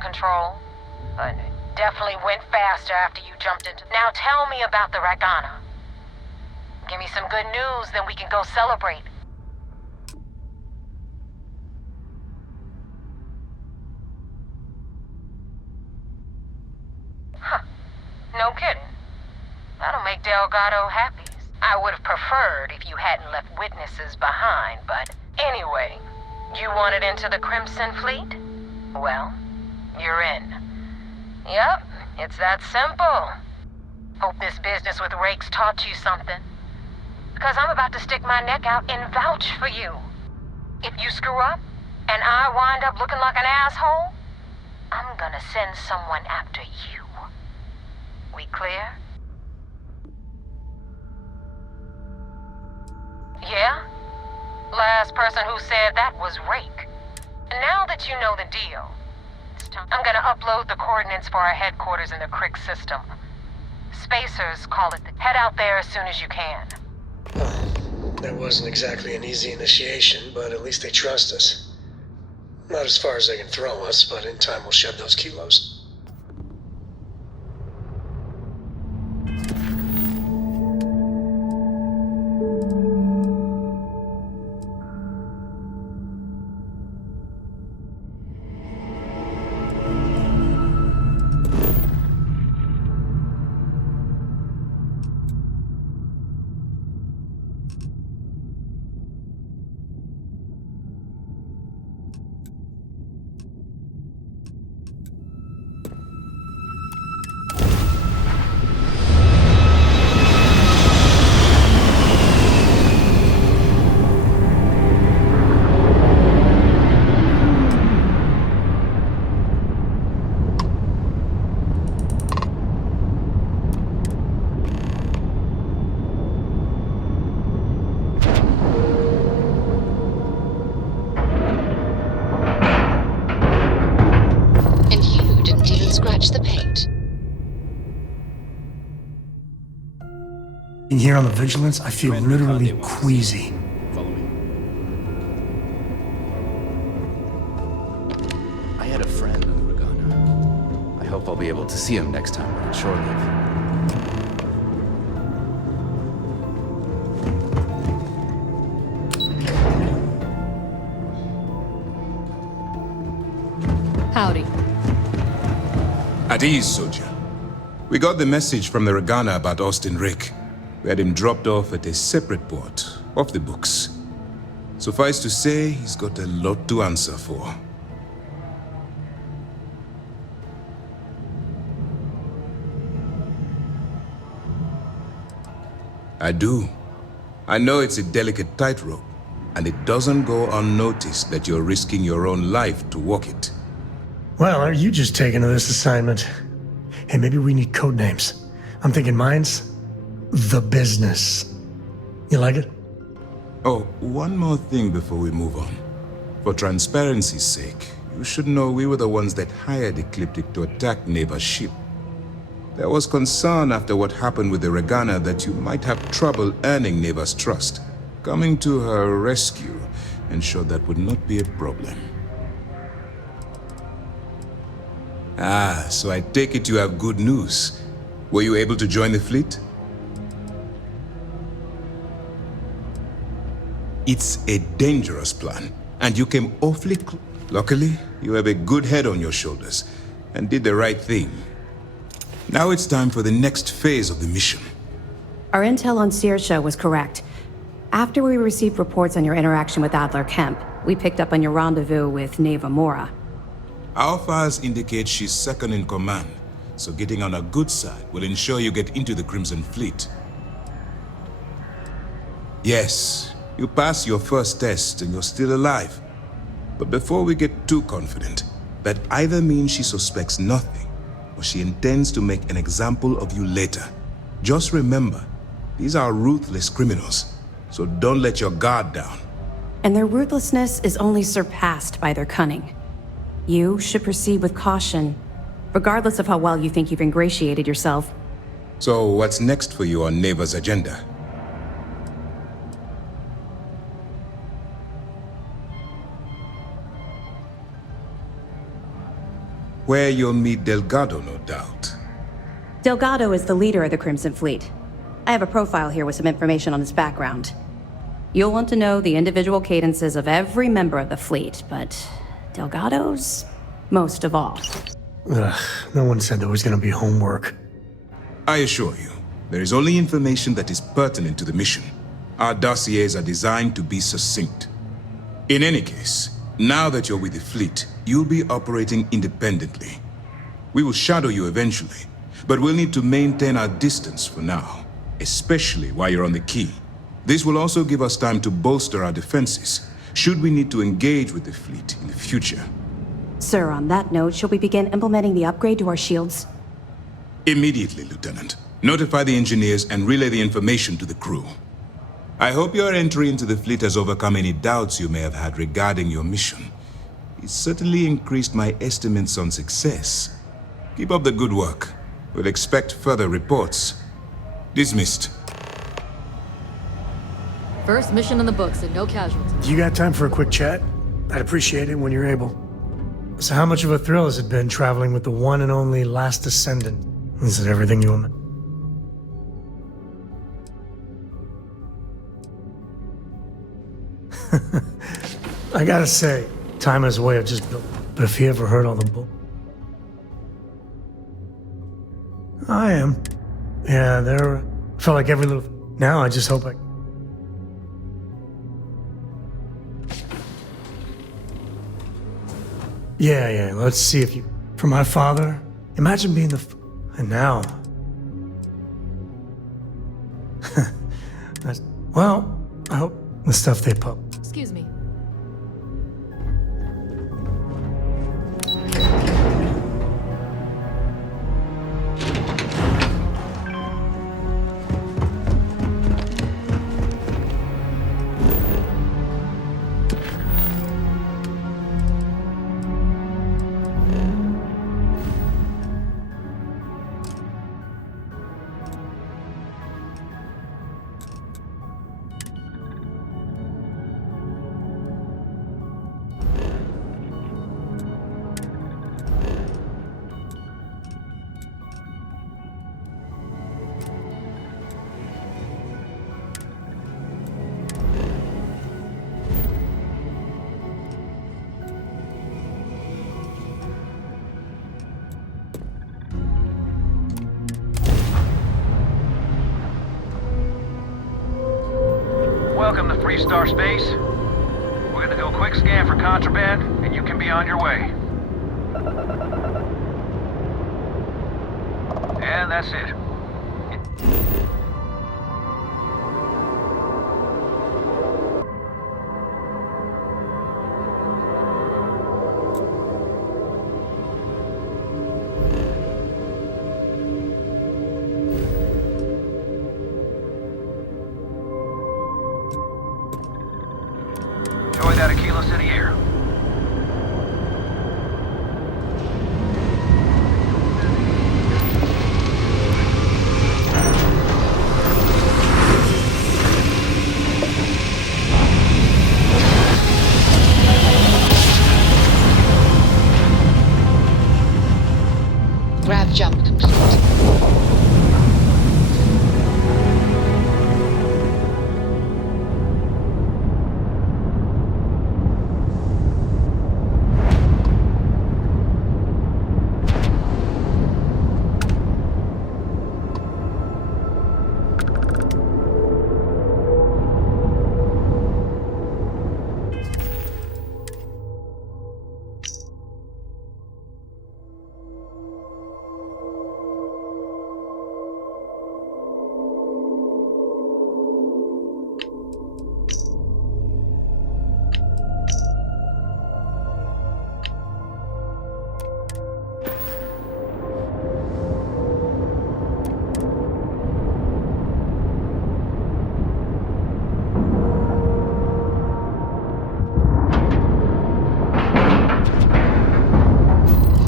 Control, but it definitely went faster after you jumped into. Now tell me about the Ragana. Give me some good news, then we can go celebrate. Huh. No kidding. That'll make Delgado happy. I would have preferred if you hadn't left witnesses behind, but anyway, you wanted into the Crimson Fleet? Well, you're in. Yep, it's that simple. Hope this business with Rakes taught you something. Because I'm about to stick my neck out and vouch for you. If you screw up, and I wind up looking like an asshole, I'm gonna send someone after you. We clear? Yeah? Last person who said that was Rake. And now that you know the deal, I'm gonna upload the coordinates for our headquarters in the Crick system. Spacers call it head out there as soon as you can. That wasn't exactly an easy initiation, but at least they trust us. Not as far as they can throw us, but in time we'll shed those kilos. In here on the Vigilance, I feel literally queasy. Follow me. I had a friend on the Regana. I hope I'll be able to see him next time we're on shore leave. Howdy. At ease, soldier. We got the message from the Regana about Austin Rick. We had him dropped off at a separate port, off the books. Suffice to say, he's got a lot to answer for. I do. I know it's a delicate tightrope, and it doesn't go unnoticed that you're risking your own life to walk it. Well, are you just taking to this assignment? Hey, maybe we need code names. I'm thinking mine's The Business. You like it? Oh, one more thing before we move on. For transparency's sake, you should know we were the ones that hired Ecliptic to attack Neva's ship. There was concern after what happened with the Regana that you might have trouble earning Neva's trust. Coming to her rescue ensured that would not be a problem. Ah, so I take it you have good news. Were you able to join the fleet? It's a dangerous plan, and you came awfully close. Luckily, you have a good head on your shoulders, and did the right thing. Now it's time for the next phase of the mission. Our intel on Saoirse was correct. After we received reports on your interaction with Adler Kemp, we picked up on your rendezvous with Neva Mora. Our files indicate she's second in command, so getting on her good side will ensure you get into the Crimson Fleet. Yes, you passed your first test and you're still alive. But before we get too confident, that either means she suspects nothing, or she intends to make an example of you later. Just remember, these are ruthless criminals, so don't let your guard down. And their ruthlessness is only surpassed by their cunning. You should proceed with caution, regardless of how well you think you've ingratiated yourself. So what's next for you on Neva's agenda? Where you'll meet Delgado, no doubt. Delgado is the leader of the Crimson Fleet. I have a profile here with some information on his background. You'll want to know the individual cadences of every member of the fleet, but Delgado's most of all. Ugh, no one said there was gonna be homework. I assure you, there is only information that is pertinent to the mission. Our dossiers are designed to be succinct. In any case, now that you're with the fleet, you'll be operating independently. We will shadow you eventually, but we'll need to maintain our distance for now, especially while you're on the key. This will also give us time to bolster our defenses, should we need to engage with the fleet in the future. Sir, on that note, shall we begin implementing the upgrade to our shields? Immediately, Lieutenant. Notify the engineers and relay the information to the crew. I hope your entry into the fleet has overcome any doubts you may have had regarding your mission. It certainly increased my estimates on success. Keep up the good work. We'll expect further reports. Dismissed. First mission in the books and no casualties. You got time for a quick chat? I'd appreciate it when you're able. So how much of a thrill has it been traveling with the one and only last descendant? Is it everything you want? I gotta say, time has a way of just building. But if you ever heard all the bull... I am. Yeah, there felt like every little... Now I just hope I... Yeah, let's see if you... For my father, imagine being the... And now... Well, I hope the stuff they pub... Excuse me. Welcome to Free Star Space. We're gonna do a quick scan for contraband, and you can be on your way. And that's it. Enjoy that Aquila City air. Grav jump complete.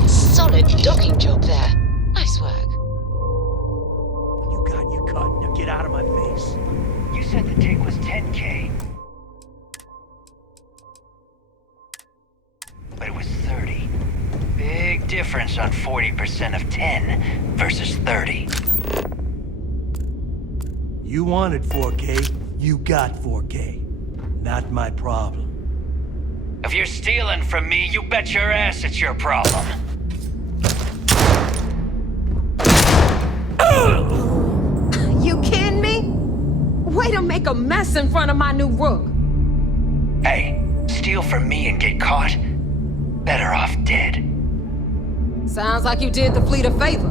Solid docking job there. Nice work. You got your cut. Now get out of my face. You said the dig was 10K. But it was 30. Big difference on 40% of 10 versus 30. You wanted 4K, you got 4K. Not my problem. If you're stealing from me, you bet your ass it's your problem. You kidding me? Way to make a mess in front of my new rook. Hey, steal from me and get caught? Better off dead. Sounds like you did the fleet a favor.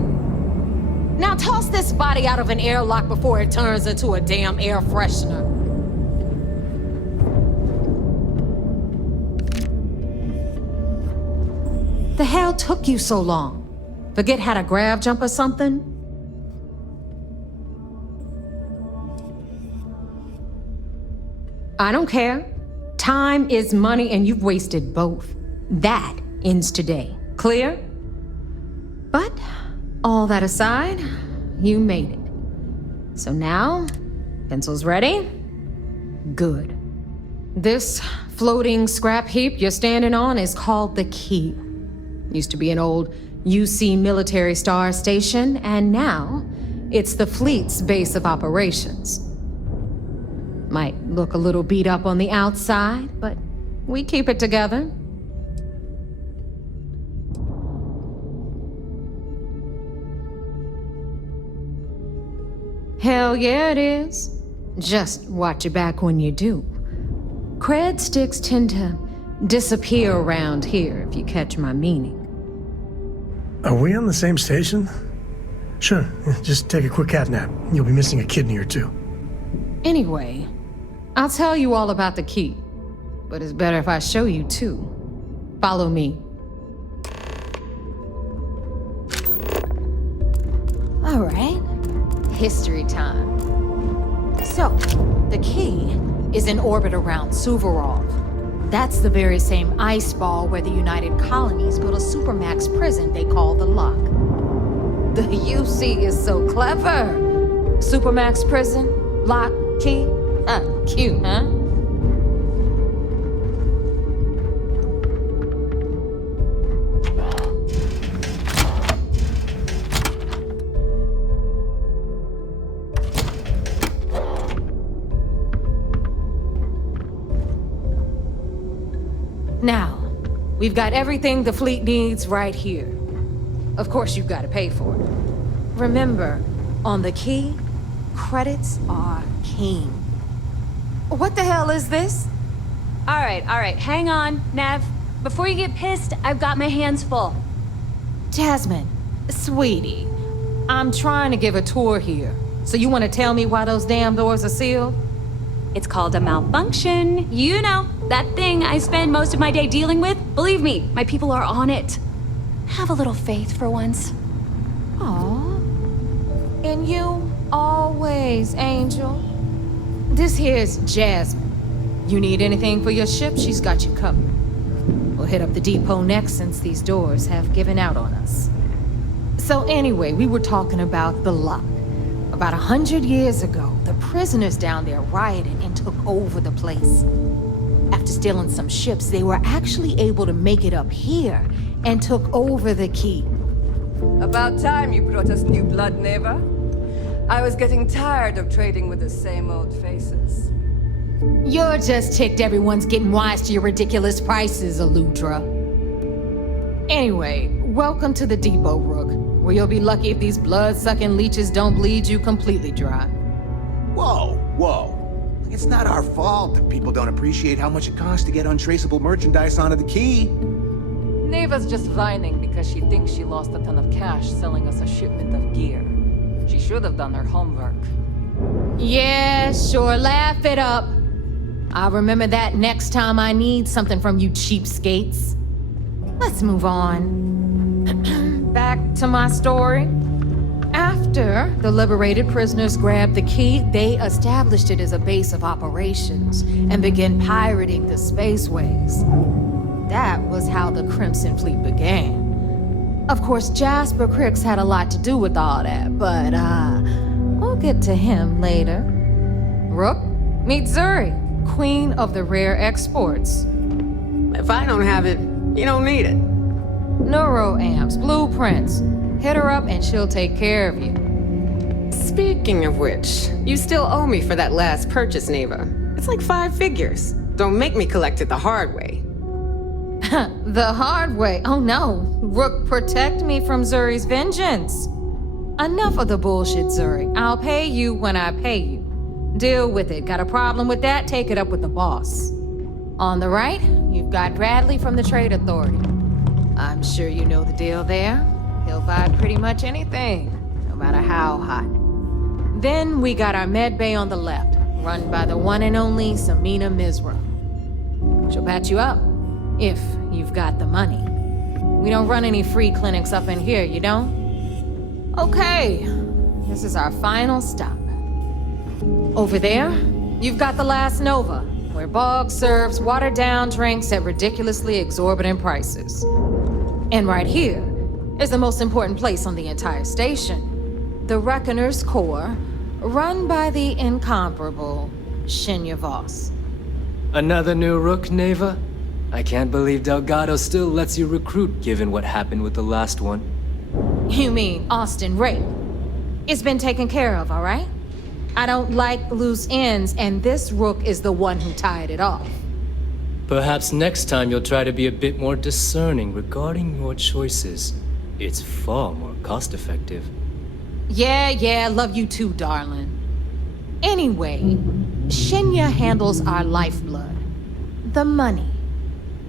Now toss this body out of an airlock before it turns into a damn air freshener. The hell took you so long? Forget how to grav jump or something? I don't care. Time is money and you've wasted both. That ends today. Clear? But, all that aside, you made it. So now, pencils ready? Good. This floating scrap heap you're standing on is called the Key. Used to be an old UC military star station, and now it's the fleet's base of operations. Might look a little beat up on the outside, but we keep it together. Hell yeah, it is. Just watch your back when you do. Cred sticks tend to disappear around here, if you catch my meaning. Are we on the same station? Sure, just take a quick cat nap. You'll be missing a kidney or two. Anyway, I'll tell you all about the Key, but it's better if I show you too. Follow me. All right, history time. So, the Key is in orbit around Suvorov. That's the very same ice ball where the United Colonies built a supermax prison they call the Lock. The UC is so clever. Supermax prison, Lock, Key. Cute, huh? Now, we've got everything the fleet needs right here. Of course, you've got to pay for it. Remember, on the Key, credits are king. What the hell is this? All right, hang on, Nev. Before you get pissed, I've got my hands full. Jasmine, sweetie, I'm trying to give a tour here. So you want to tell me why those damn doors are sealed? It's called a malfunction. You know, that thing I spend most of my day dealing with. Believe me, my people are on it. Have a little faith for once. Aw. And you always, Angel. This here's Jasmine. You need anything for your ship, she's got you covered. We'll hit up the depot next since these doors have given out on us. So anyway, we were talking about the Lock. About 100 years ago, the prisoners down there rioted and took over the place. After stealing some ships, they were actually able to make it up here and took over the Key. About time you brought us new blood, Neva. I was getting tired of trading with the same old faces. You're just ticked everyone's getting wise to your ridiculous prices, Aludra. Anyway, welcome to the depot, Rook, where you'll be lucky if these blood-sucking leeches don't bleed you completely dry. Whoa. It's not our fault that people don't appreciate how much it costs to get untraceable merchandise onto the Key. Neva's just whining because she thinks she lost a ton of cash selling us a shipment of gear. She should have done her homework. Yeah, sure, laugh it up. I'll remember that next time I need something from you cheapskates. Let's move on. Back to my story. After the liberated prisoners grabbed the Key, they established it as a base of operations and began pirating the spaceways. That was how the Crimson Fleet began. Of course, Jasper Cricks had a lot to do with all that, but we'll get to him later. Rook, meet Zuri, queen of the rare exports. If I don't have it, you don't need it. Neuroamps, blueprints. Hit her up and she'll take care of you. Speaking of which, you still owe me for that last purchase, Neva. It's like 5 figures. Don't make me collect it the hard way. The hard way? Oh no. Rook, protect me from Zuri's vengeance. Enough of the bullshit, Zuri. I'll pay you when I pay you. Deal with it. Got a problem with that? Take it up with the boss. On the right, you've got Bradley from the Trade Authority. I'm sure you know the deal there. He'll buy pretty much anything, no matter how hot. Then we got our med bay on the left, run by the one and only Samina Mizra. She'll patch you up, if you've got the money. We don't run any free clinics up in here, you don't? Okay, this is our final stop. Over there, you've got the Last Nova, where Bog serves watered-down drinks at ridiculously exorbitant prices. And right here is the most important place on the entire station, the Reckoner's Core, run by the incomparable Shinya Voss. Another new Rook, Neva? I can't believe Delgado still lets you recruit, given what happened with the last one. You mean Austin Rape? It's been taken care of, all right? I don't like loose ends, and this Rook is the one who tied it off. Perhaps next time you'll try to be a bit more discerning regarding your choices. It's far more cost-effective. Yeah, love you too, darling. Anyway, Shinya handles our lifeblood. The money.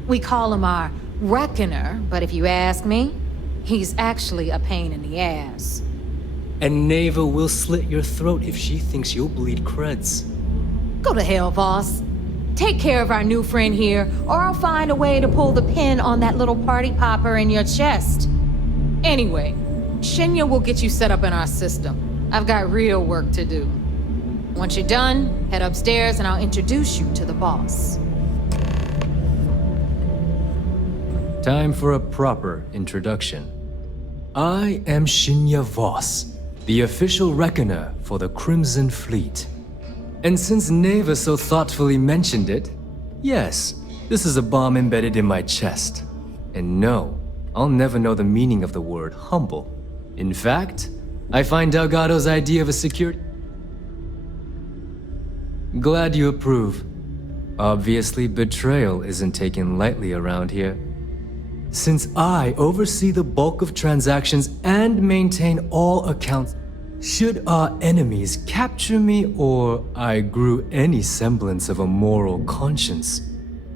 We call him our Reckoner, but if you ask me, he's actually a pain in the ass. And Neva will slit your throat if she thinks you'll bleed creds. Go to hell, boss. Take care of our new friend here, or I'll find a way to pull the pin on that little party popper in your chest. Anyway, Shinya will get you set up in our system. I've got real work to do. Once you're done, head upstairs and I'll introduce you to the boss. Time for a proper introduction. I am Shinya Voss, the official reckoner for the Crimson Fleet. And since Neva so thoughtfully mentioned it, yes, this is a bomb embedded in my chest. And no, I'll never know the meaning of the word humble. In fact, I find Delgado's idea of a security... Glad you approve. Obviously, betrayal isn't taken lightly around here. Since I oversee the bulk of transactions and maintain all accounts, should our enemies capture me or I grew any semblance of a moral conscience,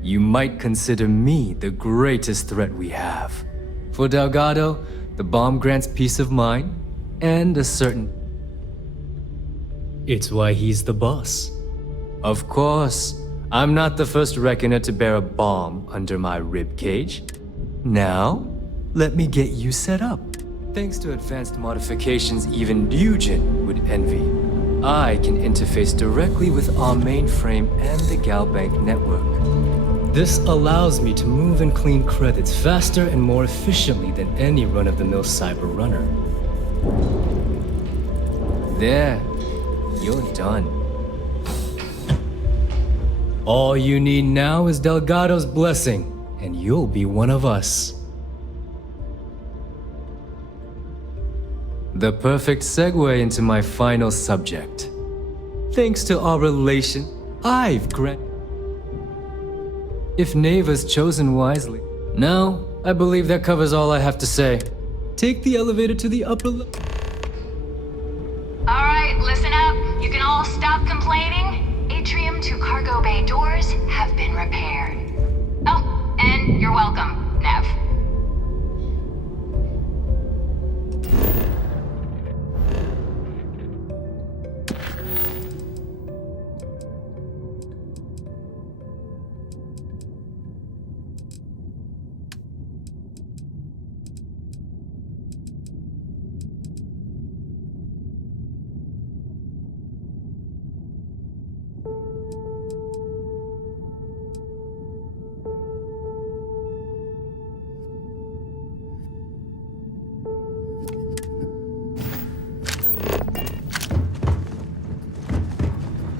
you might consider me the greatest threat we have. For Delgado, the bomb grants peace of mind and a certain... It's why he's the boss. Of course, I'm not the first reckoner to bear a bomb under my ribcage. Now, let me get you set up. Thanks to advanced modifications even Nugent would envy, I can interface directly with our mainframe and the Galbank network. This allows me to move and clean credits faster and more efficiently than any run-of-the-mill cyber runner. There, you're done. All you need now is Delgado's blessing, and you'll be one of us. The perfect segue into my final subject. Thanks to our relation, I've granted... If Neva's chosen wisely. Now, I believe that covers all I have to say. Take the elevator to the upper level. Alright, listen up. You can all stop complaining. Atrium to cargo bay doors have been repaired. Oh, and you're welcome, Nev.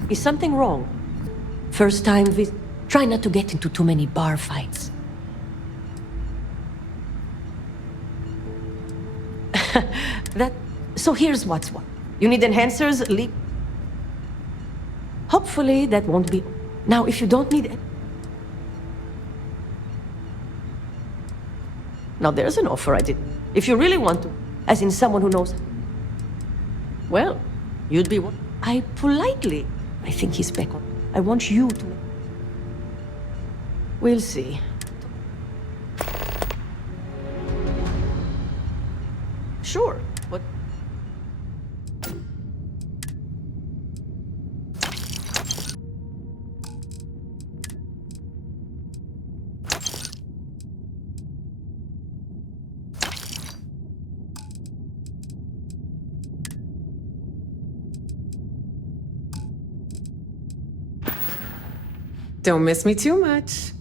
Is something wrong? First time try not to get into too many bar fights. So here's what's what. You need enhancers? Hopefully that won't be... Now, if you don't need... Now, there's an offer I did. If you really want to, as in someone who knows... Well, you'd be one. I politely... I think he's back on. I want you to... We'll see. Sure, but... Don't miss me too much.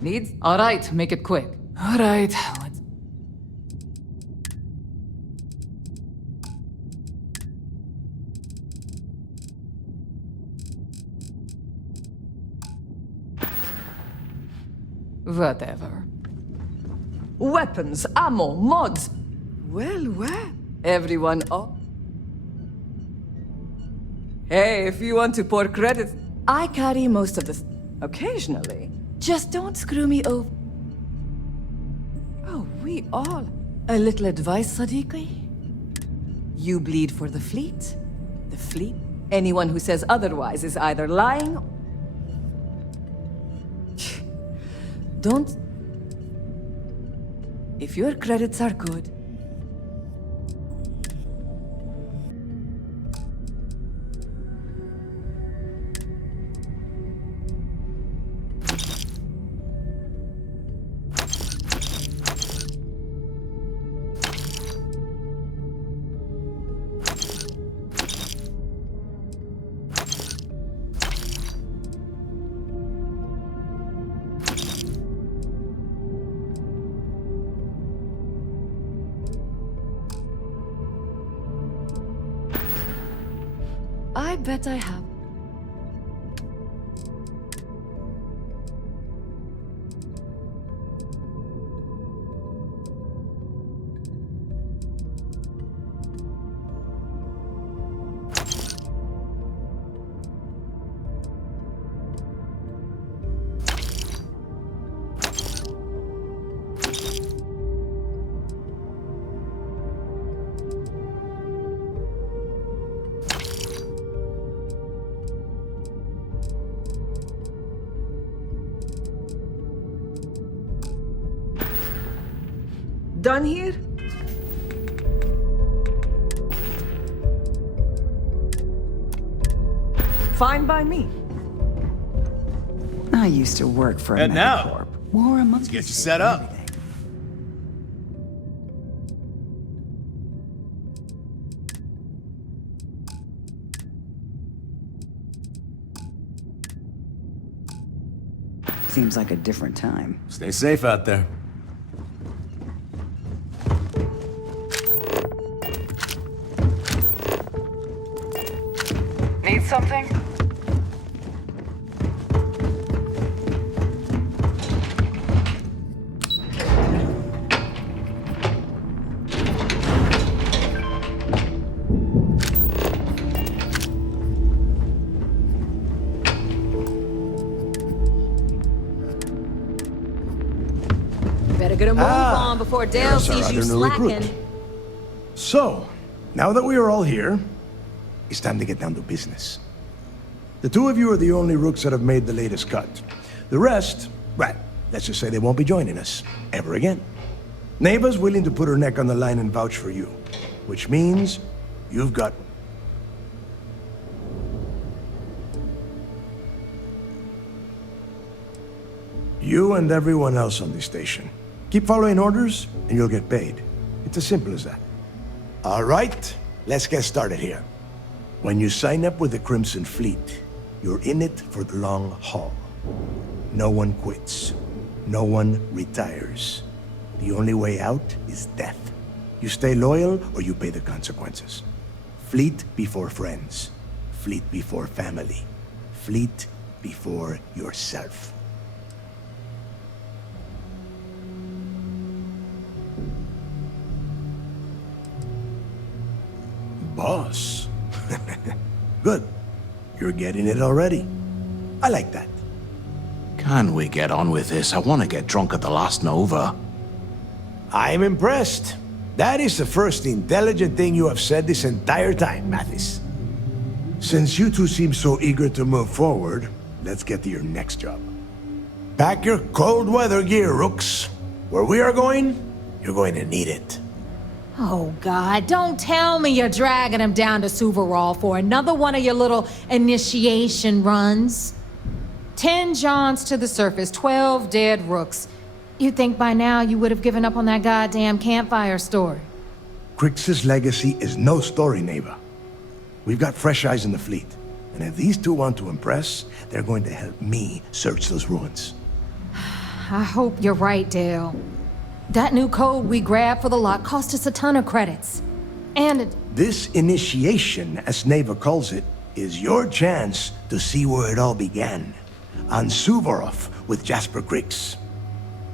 Needs? All right, make it quick. All right, let's... Whatever. Weapons, ammo, mods. Well. Everyone up. Hey, if you want to pour credits, I carry most of this. Occasionally. Just don't screw me over. Oh, we all. A little advice, Sadiqi? You bleed for the fleet. The fleet? Anyone who says otherwise is either lying... Don't... If your credits are good... I bet I have. Done here? Fine by me. I used to work for a And now, megacorp. War amongst... let's get you set up. Seems like a different time. Stay safe out there. Need something? Better get a move on before Dale sees you slacking. So, now that we are all here, it's time to get down to business. The two of you are the only rooks that have made the latest cut. The rest, well, let's just say they won't be joining us ever again. Neva's willing to put her neck on the line and vouch for you, which means you've got... You and everyone else on the station. Keep following orders, and you'll get paid. It's as simple as that. All right, let's get started here. When you sign up with the Crimson Fleet, you're in it for the long haul. No one quits. No one retires. The only way out is death. You stay loyal or you pay the consequences. Fleet before friends. Fleet before family. Fleet before yourself. boss. Good. You're getting it already. I like that. Can we get on with this? I want to get drunk at the last Nova. I'm impressed. That is the first intelligent thing you have said this entire time, Mathis. Since you two seem so eager to move forward, let's get to your next job. Pack your cold weather gear, Rooks. Where we are going, you're going to need it. Oh, God, don't tell me you're dragging him down to Suvarol for another one of your little initiation runs. 10 Johns to the surface, 12 dead Rooks. You'd think by now you would have given up on that goddamn campfire story. Crix's legacy is no story, Neva. We've got fresh eyes in the fleet. And if these two want to impress, they're going to help me search those ruins. I hope you're right, Dale. That new code we grabbed for the lock cost us a ton of credits. And This initiation, as Neva calls it, is your chance to see where it all began. On Suvorov with Jasper Crix.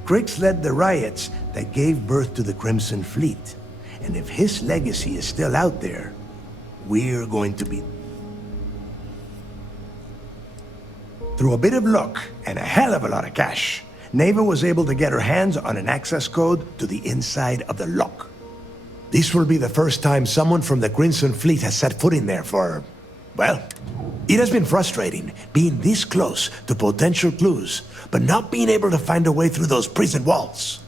Crix led the riots that gave birth to the Crimson Fleet. And if his legacy is still out there, we're going to be... Through a bit of luck and a hell of a lot of cash, Neva was able to get her hands on an access code to the inside of the lock. This will be the first time someone from the Crimson Fleet has set foot in there for... well, it has been frustrating being this close to potential clues, but not being able to find a way through those prison walls.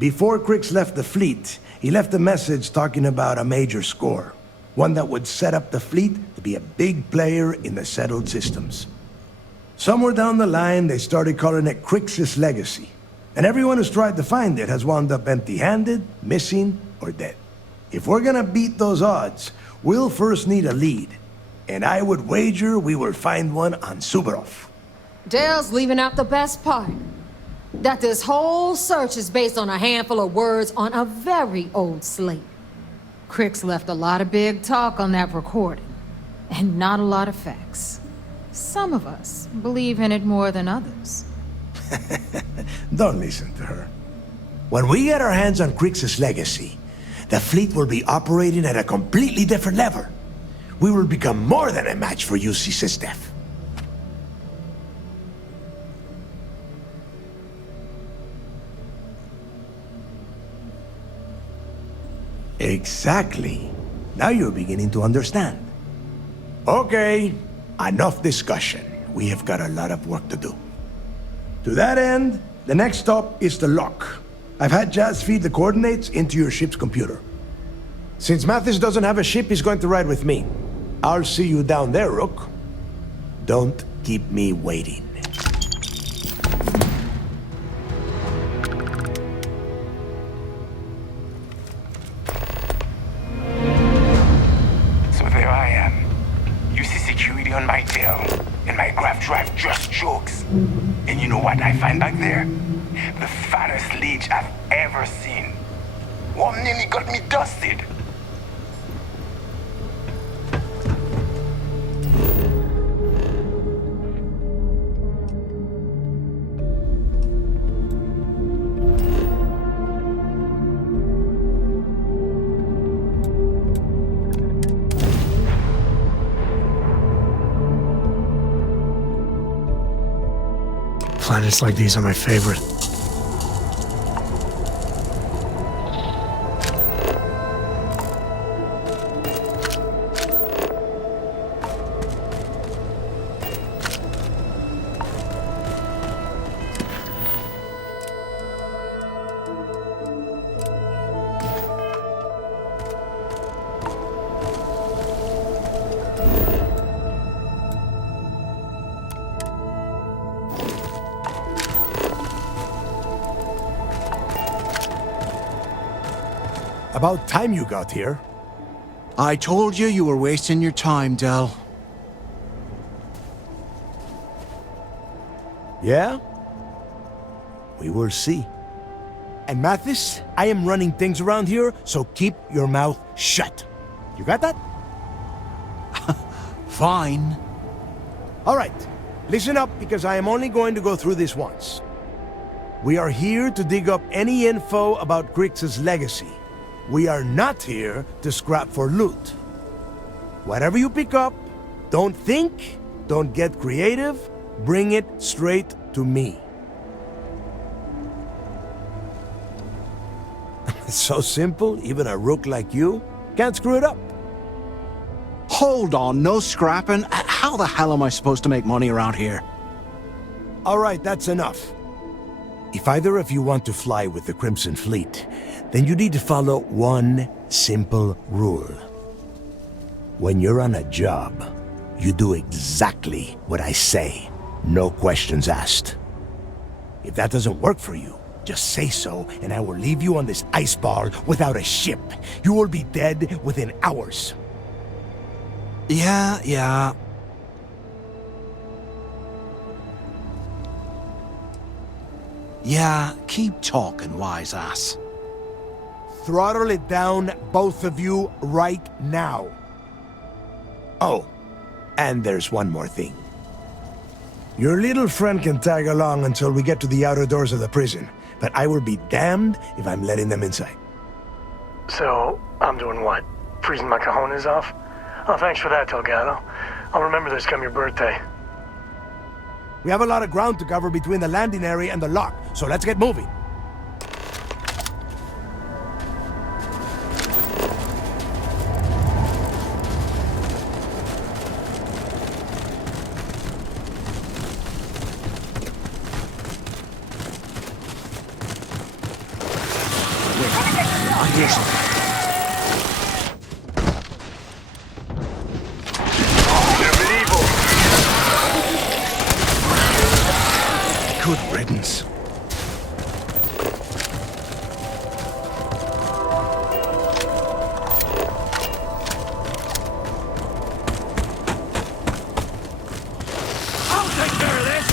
Before Crix left the fleet, he left a message talking about a major score. One that would set up the fleet to be a big player in the settled systems. Somewhere down the line, they started calling it Crix's legacy. And everyone who's tried to find it has wound up empty-handed, missing, or dead. If we're gonna beat those odds, we'll first need a lead. And I would wager we will find one on Suvorov. Dale's leaving out the best part. That this whole search is based on a handful of words on a very old slate. Crix left a lot of big talk on that recording, and not a lot of facts. Some of us believe in it more than others. Don't listen to her. When we get our hands on Crix's legacy, the fleet will be operating at a completely different level. We will become more than a match for UC-SysDef. Exactly. Now you're beginning to understand. Okay, enough discussion. We have got a lot of work to do. To that end, the next stop is the lock. I've had Jazz feed the coordinates into your ship's computer. Since Mathis doesn't have a ship, he's going to ride with me. I'll see you down there, Rook. Don't keep me waiting. So there I am. You see security on my tail, and my graph drive just chokes. And you know what I find back there? The fattest leech I've ever seen. One nearly got me dusted. Planets like these are my favorite. About time you got here. I told you you were wasting your time, Del. Yeah? We will see. And Mathis, I am running things around here, so keep your mouth shut. You got that? Fine. All right. Listen up, because I am only going to go through this once. We are here to dig up any info about Crix's legacy. we are not here to scrap for loot. Whatever you pick up, don't think, don't get creative, bring it straight to me. It's so simple, even a rook like you can't screw it up. Hold on, no scrapping? How the hell am I supposed to make money around here? All right, that's enough. If either of you want to fly with the Crimson Fleet, then you need to follow one simple rule. When you're on a job, you do exactly what I say, no questions asked. If that doesn't work for you, just say so, and I will leave you on this ice ball without a ship. You will be dead within hours. Yeah. Yeah, keep talking, wise ass. Throttle it down, both of you, right now. Oh, and there's one more thing. Your little friend can tag along until we get to the outer doors of the prison, but I will be damned if I'm letting them inside. So, I'm doing what? Freezing my cojones off? Oh, thanks for that, Delgado. I'll remember this come your birthday. We have a lot of ground to cover between the landing area and the lock, so let's get moving. I hear something. Good riddance. I'll take care of this!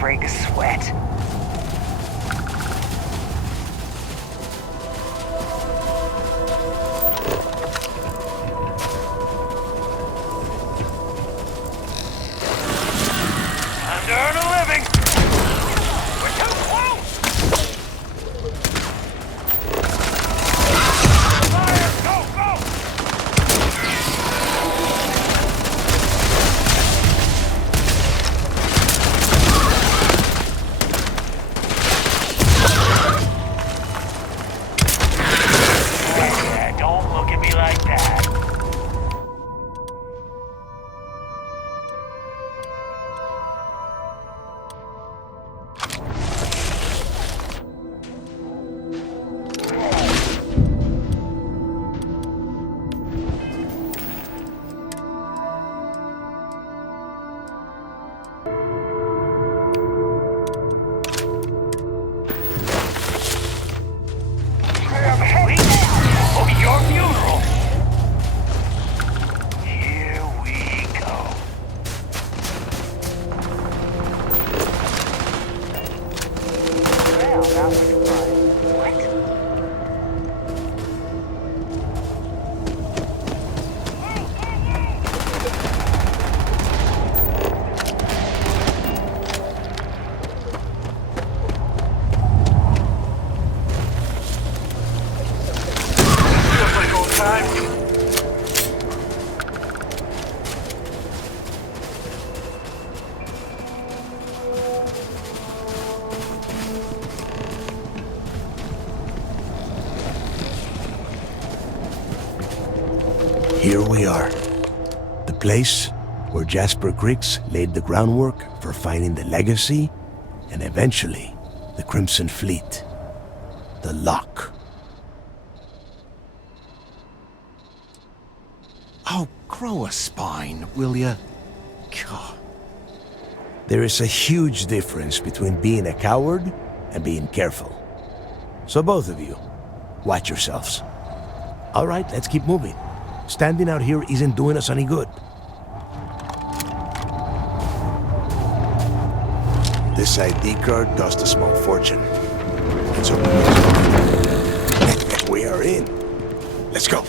Break a sweat. Time to earn a living! We're too close! Fire! Go, go! Don't look at me like that. Of your funeral. Here we go. Well, that was fun. What? Feels like old times. Here we are. The place where Jasper Griggs laid the groundwork for finding the legacy and eventually the Crimson Fleet. The lock. Grow a spine, will ya? God. There is a huge difference between being a coward and being careful. So both of you, watch yourselves. All right, let's keep moving. Standing out here isn't doing us any good. This ID card cost a small fortune. Let's open this. We are in. Let's go.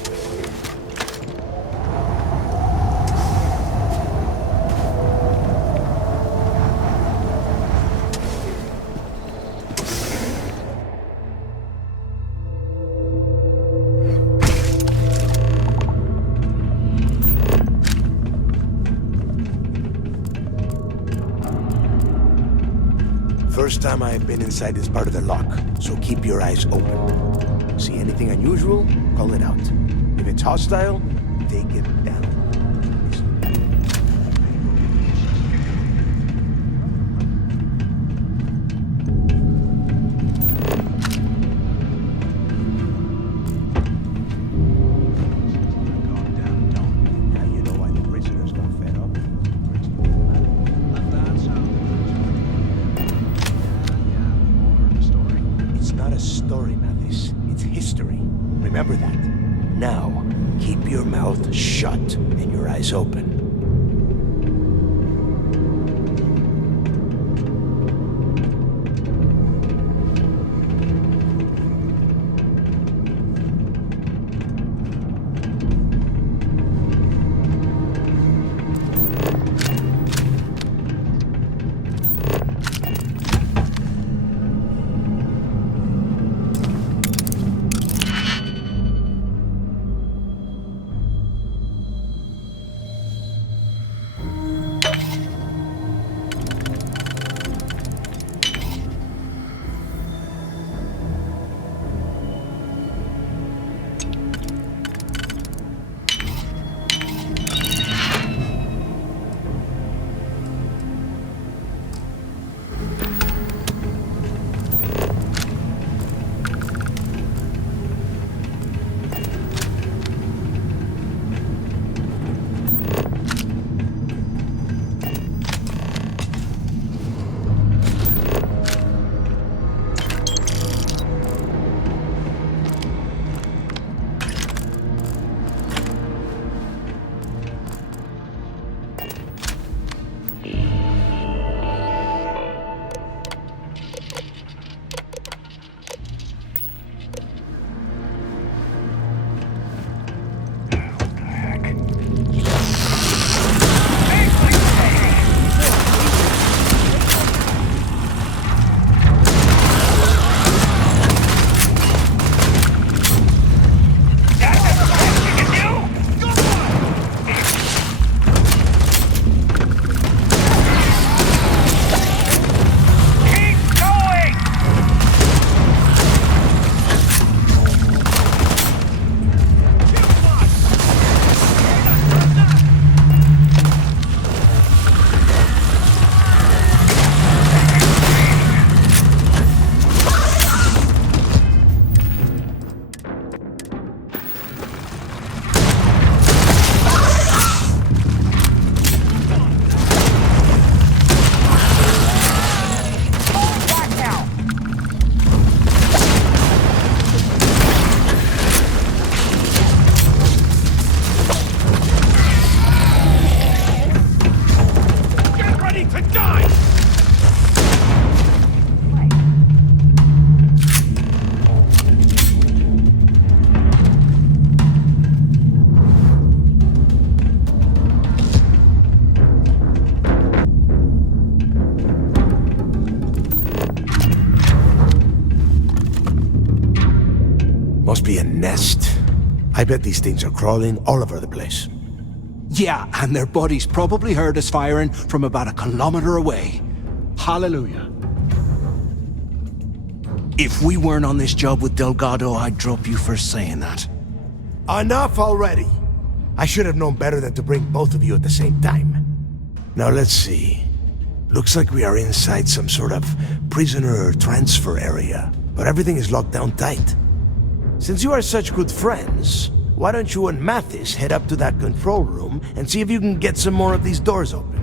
First time I have been inside this part of the lock, so keep your eyes open. See anything unusual, call it out. If it's hostile, take it down. Remember that. Now, keep your mouth shut and your eyes open. Must be a nest. I bet these things are crawling all over the place. Yeah, and their buddies probably heard us firing from about a kilometer away. Hallelujah. If we weren't on this job with Delgado, I'd drop you for saying that. Enough already! I should have known better than to bring both of you at the same time. Now let's see. Looks like we are inside some sort of prisoner transfer area, but everything is locked down tight. Since you are such good friends, why don't you and Mathis head up to that control room and see if you can get some more of these doors open?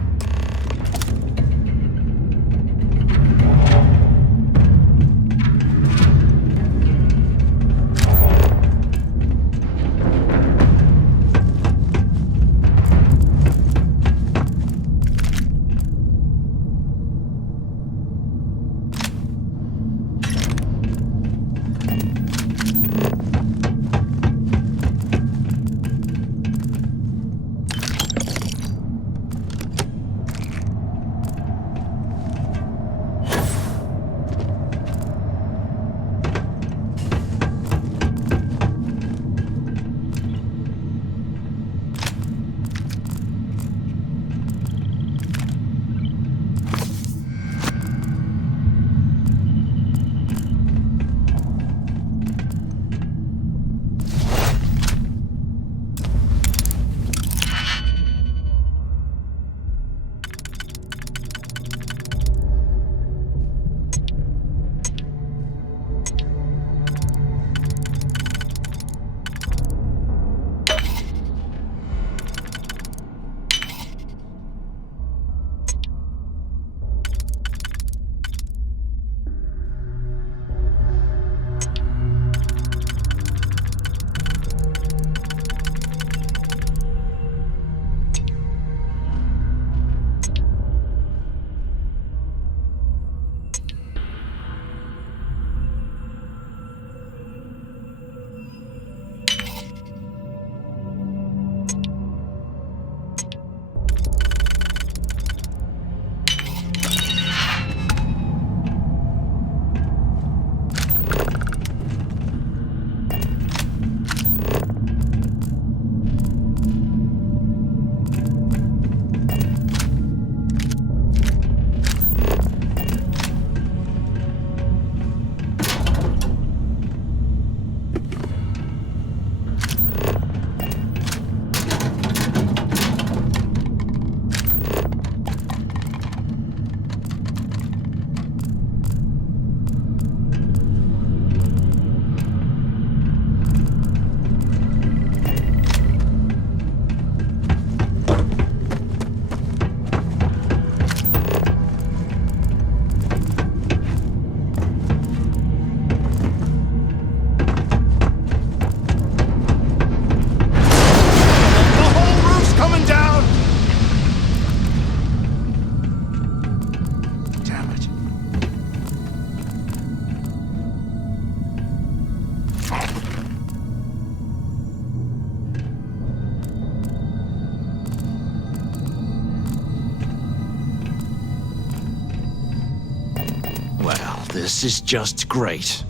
This is just great.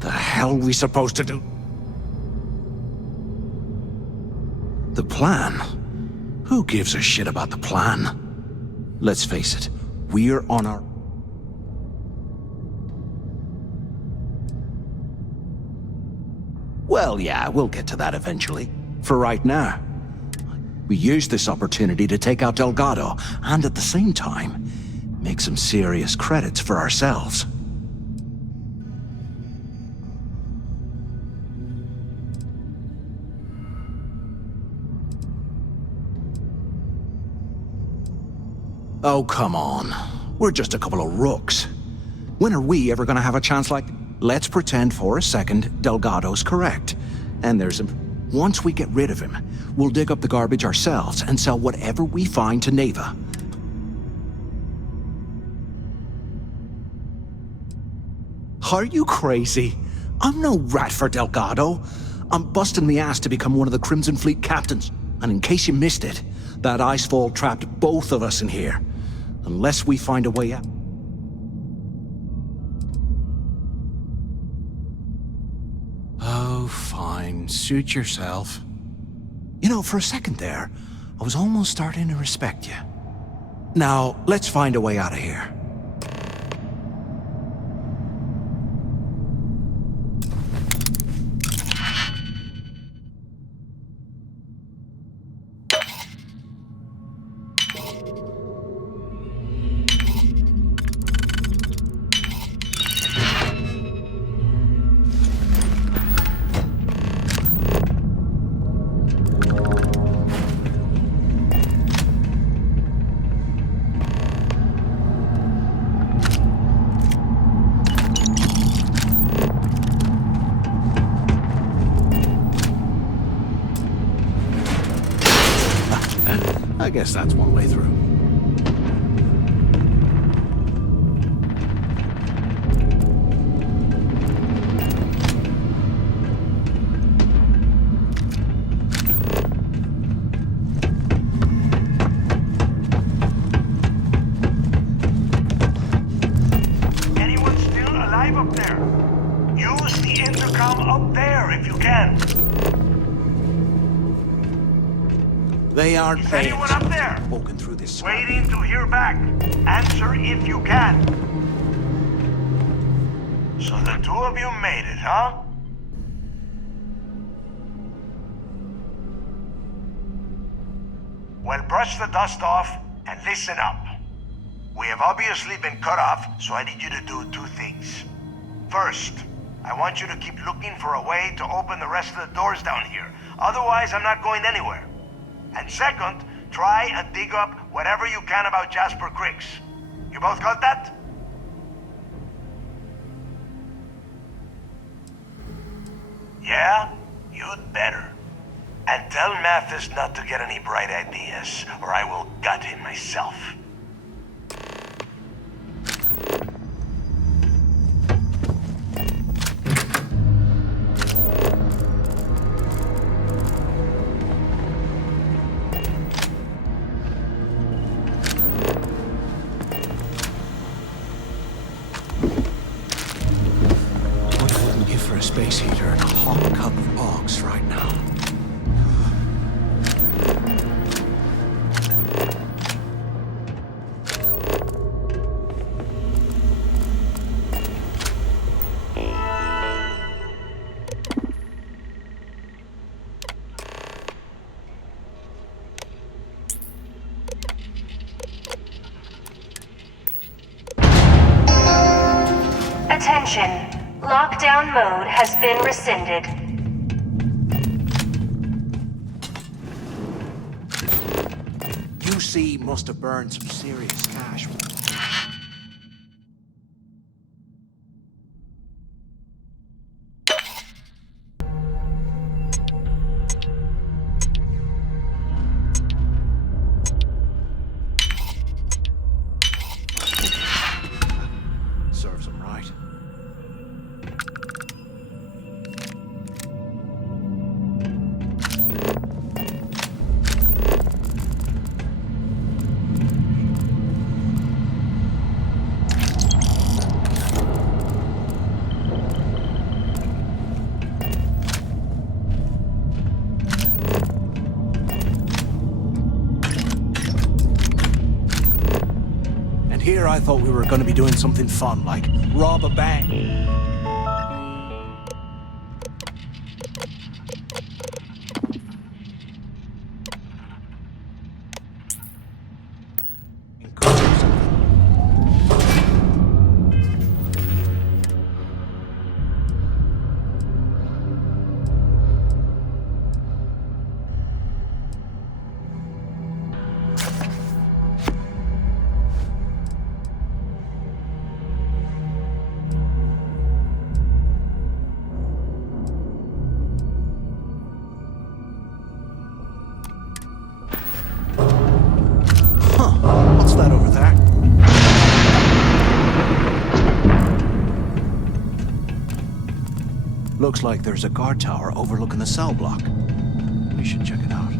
The hell are we supposed to do? The plan? Who gives a shit about the plan? Let's face it, we're on our... Well, yeah, we'll get to that eventually. For right now, we use this opportunity to take out Delgado, and at the same time, make some serious credits for ourselves. Oh, come on. We're just a couple of rooks. When are we ever gonna have a chance like... Let's pretend for a second Delgado's correct. And there's him. Once we get rid of him, we'll dig up the garbage ourselves and sell whatever we find to Neva. Are you crazy? I'm no rat for Delgado. I'm busting the ass to become one of the Crimson Fleet captains. And in case you missed it, that icefall trapped both of us in here. Unless we find a way out. Oh, fine. Suit yourself. You know, for a second there, I was almost starting to respect you. Now, let's find a way out of here. I guess that's one way through. Anyone still alive up there? Use the intercom up there if you can. They aren't Is there. anyone up there? Walking through this. Waiting to hear back. Answer if you can. So the two of you made it, huh? Well, brush the dust off and listen up. We have obviously been cut off, so I need you to do two things. First, I want you to keep looking for a way to open the rest of the doors down here. Otherwise, I'm not going anywhere. And second, try and dig up whatever you can about Jasper Cricks. You both got that? Yeah? You'd better. And tell Mathis not to get any bright ideas, or I will gut him myself. What I wouldn't give for a space heater and a hot cup of bogs right now. Attention. Lockdown mode has been rescinded. UC must have burned some serious cash. Serves them right. And here I thought we were going to be doing something fun, like rob a bank. What's that over there? Looks like there's a guard tower overlooking the cell block. We should check it out.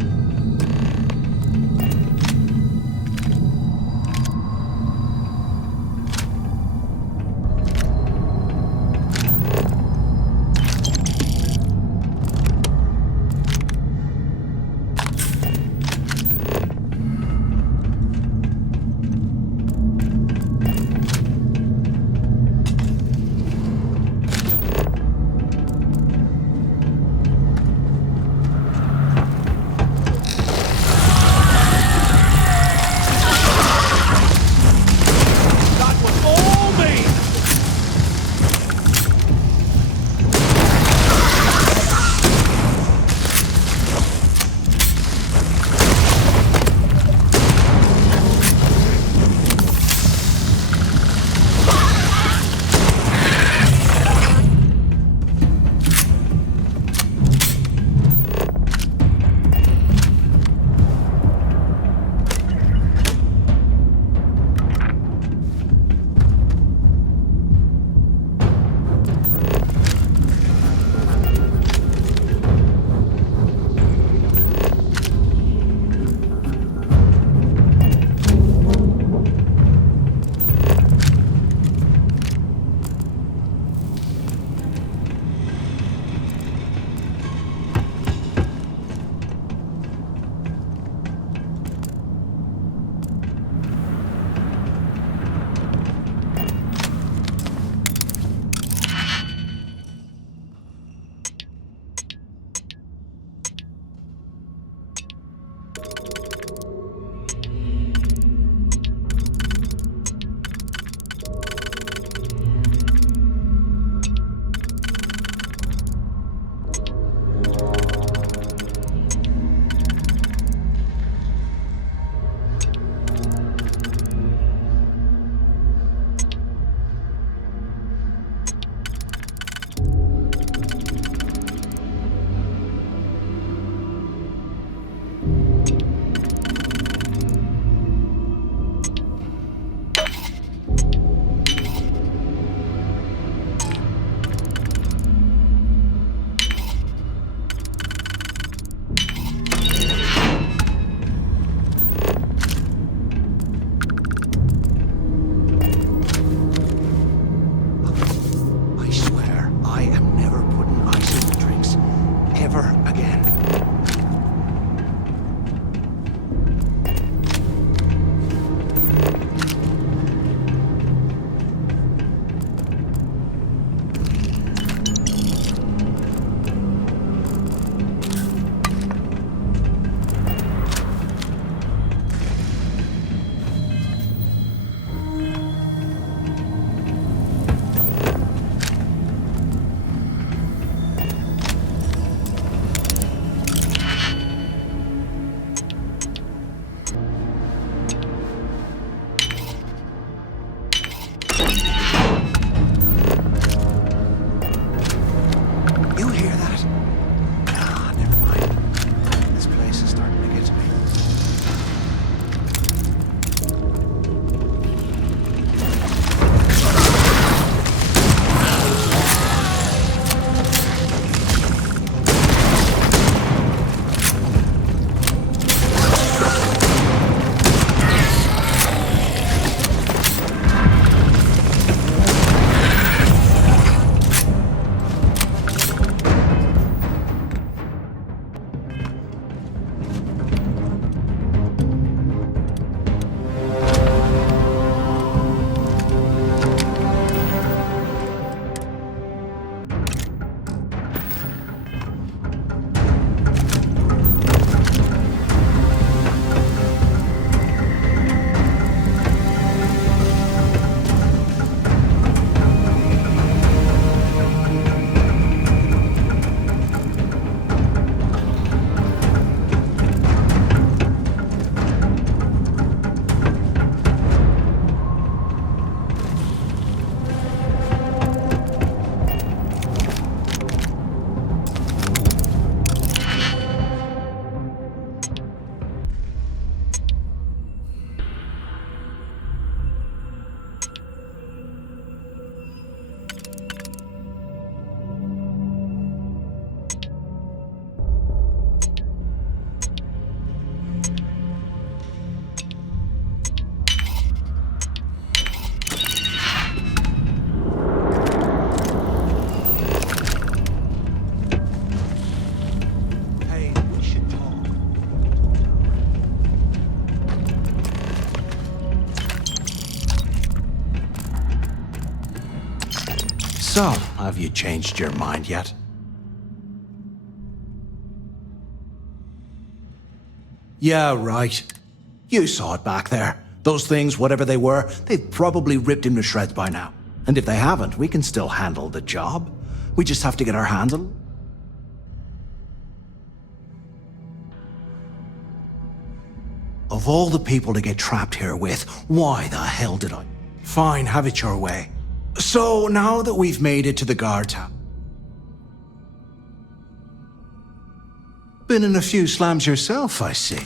So, have you changed your mind yet? Yeah, right. You saw it back there. Those things, whatever they were, they've probably ripped him to shreds by now. And if they haven't, we can still handle the job. We just have to get our hands on... Of all the people to get trapped here with, why the hell did I? Fine, have it your way. So, now that we've made it to the guard tower... Been in a few slams yourself, I see.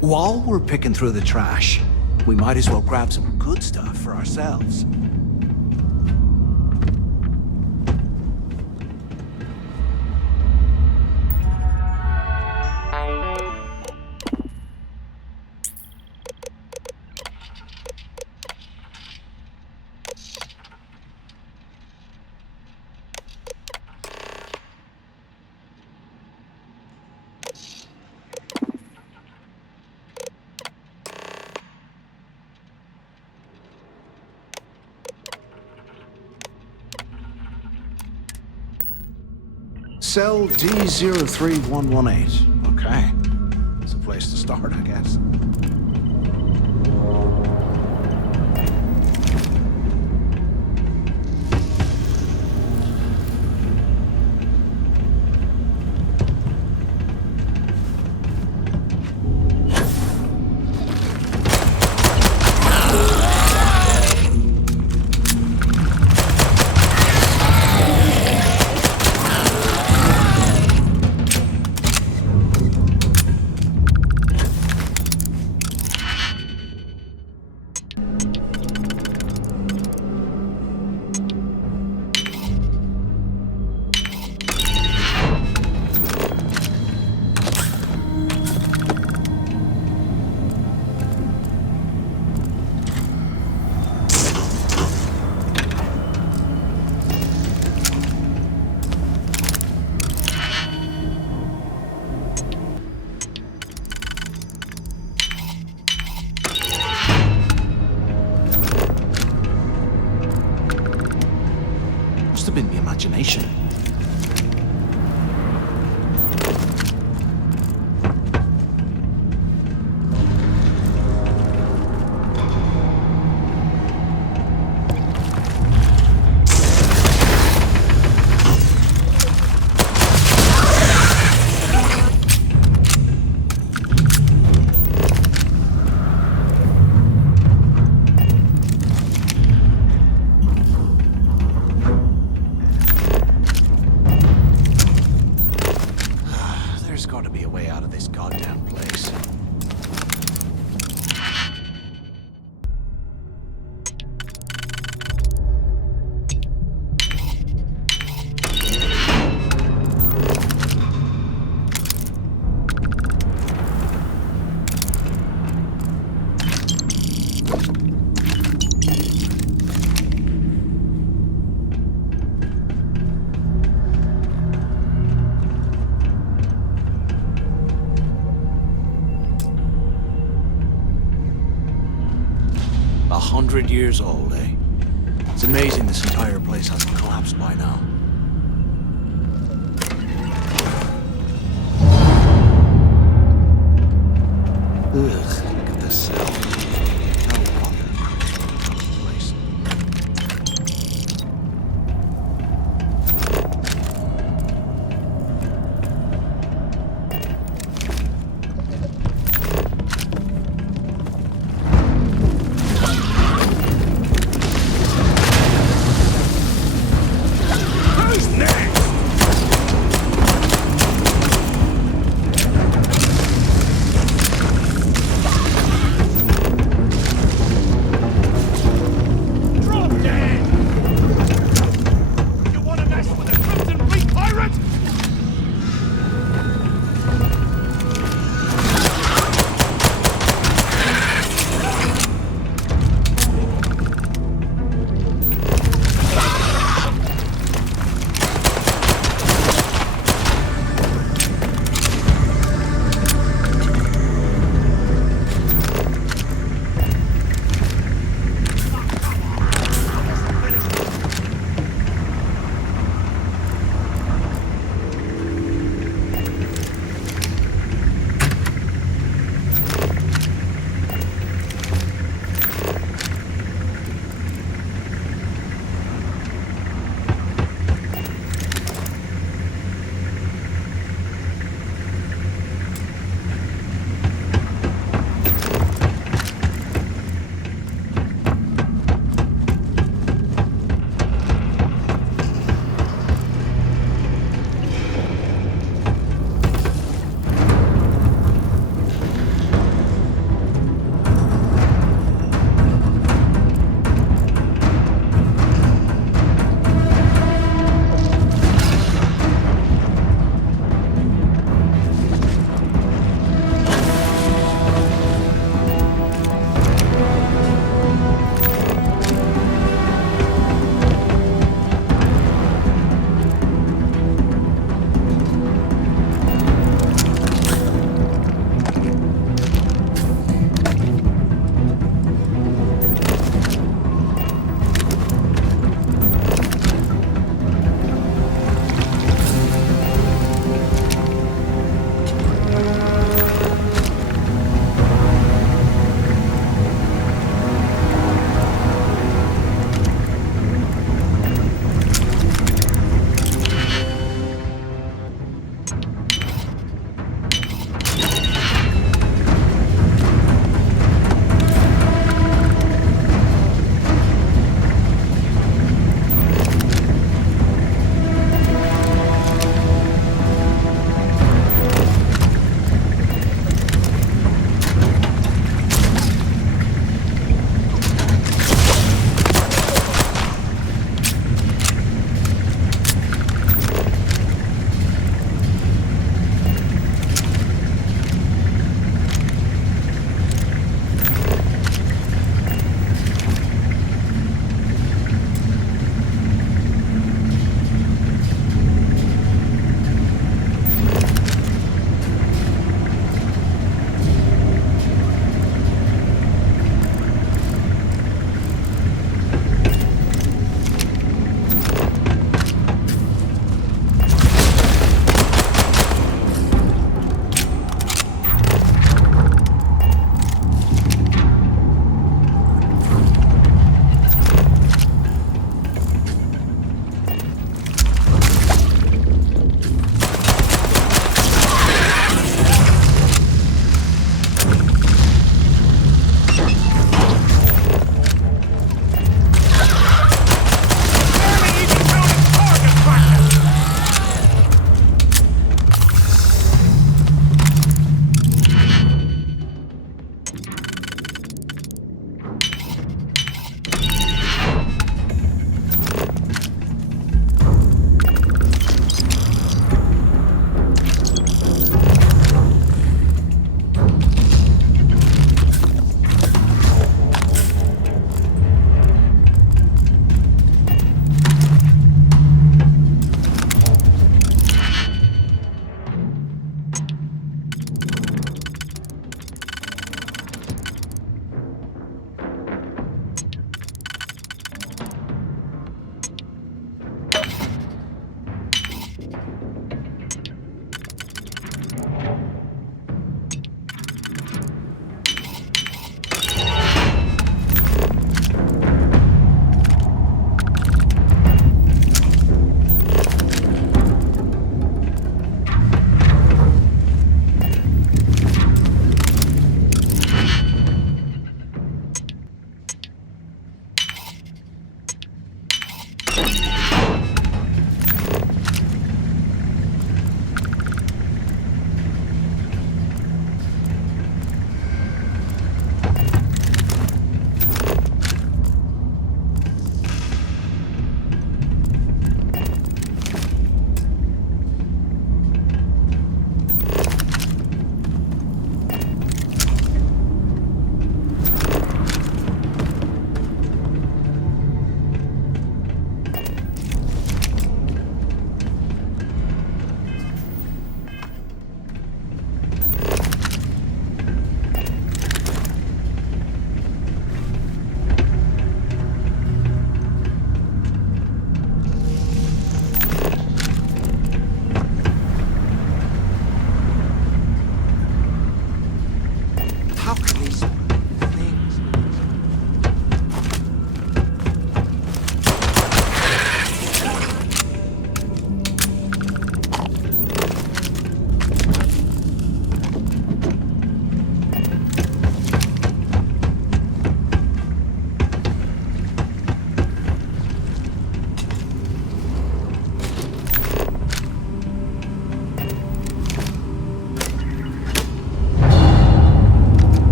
While we're picking through the trash, we might as well grab some good stuff for ourselves. Cell D03118. Okay. It's a place to start, I guess. Been the imagination. 100 years old, eh? It's amazing this entire place hasn't collapsed by now. Ugh, look at this cell. No wonder. Place.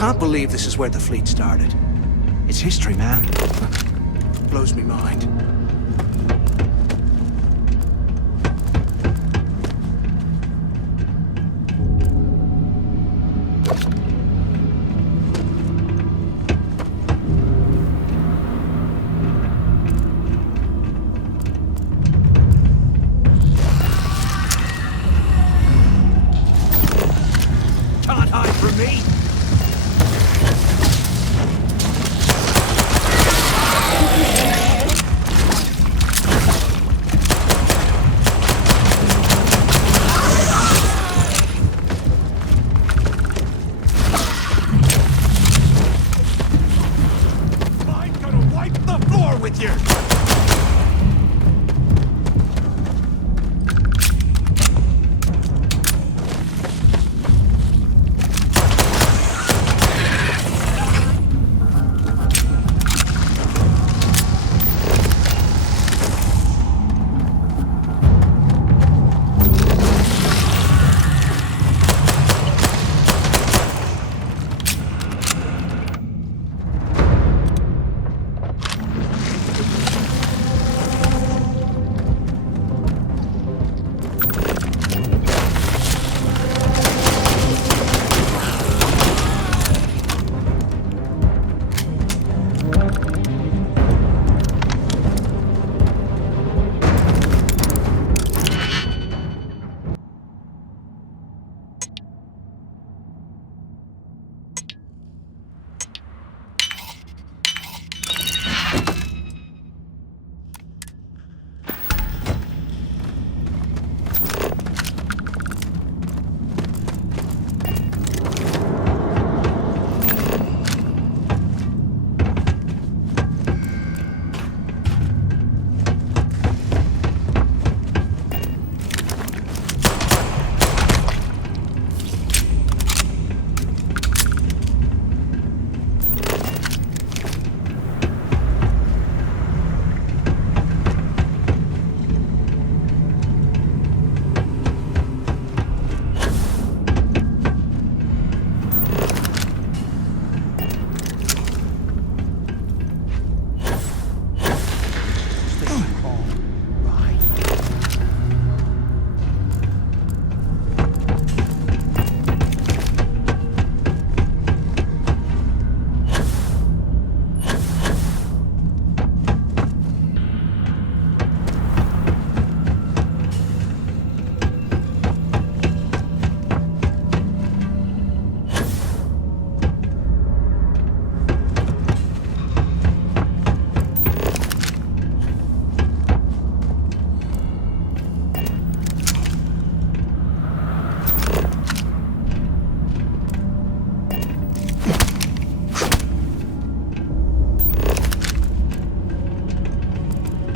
can't believe this is where the fleet started. It's history, man. Blows me mind. Can't hide from me! I'm gonna wipe the floor with you!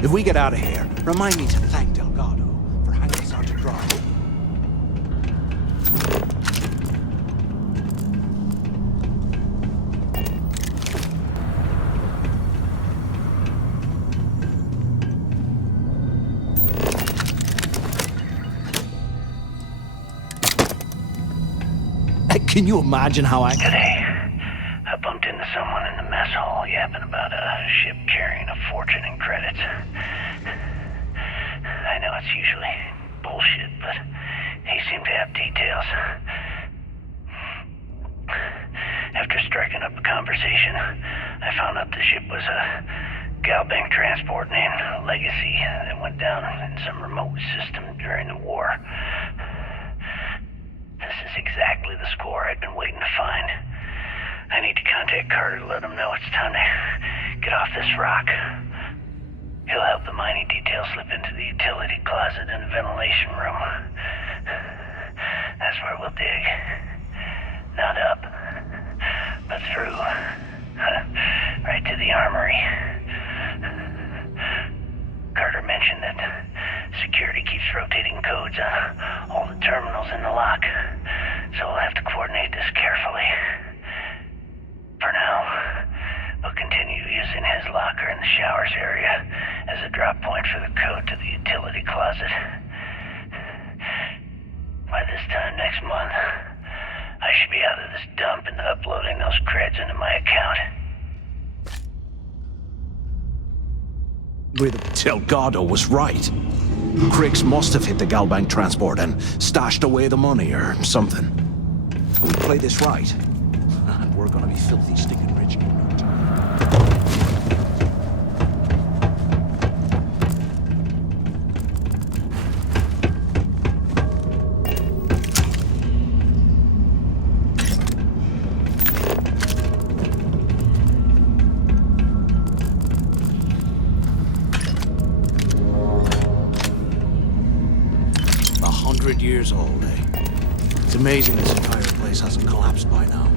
If we get out of here, remind me to thank Delgado for hanging us out to dry. Can you imagine how I... Today, I bumped into someone in the mess hall yapping about a ship carrying a fortune in credits. I know it's usually bullshit, but he seemed to have details. After striking up a conversation, I found out the ship was a Galbank transport named Legacy that went down in some remote system during the war. This is exactly the score I'd been waiting to find. I need to contact Carter to let him know it's time to get off this rock. He'll help the mining detail slip into the utility closet in the ventilation room. That's where we'll dig. Not up, but through. Right to the armory. Carter mentioned that security keeps rotating codes on all the terminals in the lock, so we'll have to coordinate this carefully. For now, we'll continue using his locker in the showers area as a drop point for the code to the utility closet. By this time next month, I should be out of this dump and uploading those creds into my account. Delgado was right. Cricks must have hit the Galbank transport and stashed away the money or something. We play this right, and we're gonna be filthy stinking rich. Years old, eh? It's amazing this entire place hasn't collapsed by now.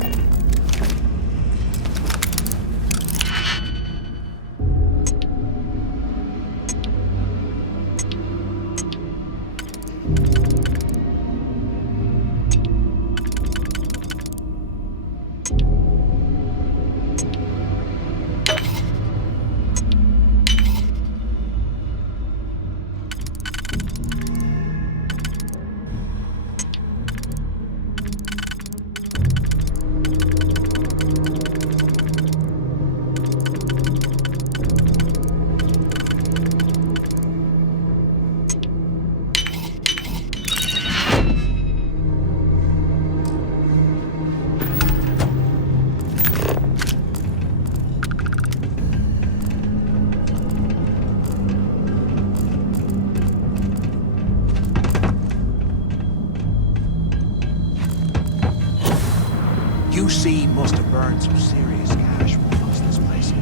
UC must have burned some serious cash when we lost this place.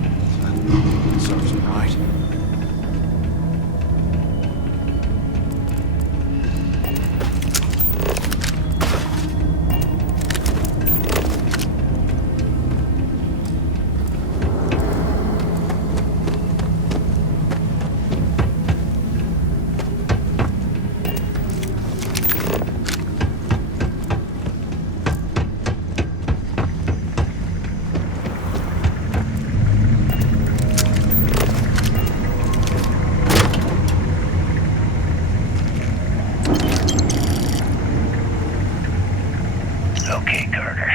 Serves him right. Okay, Carter.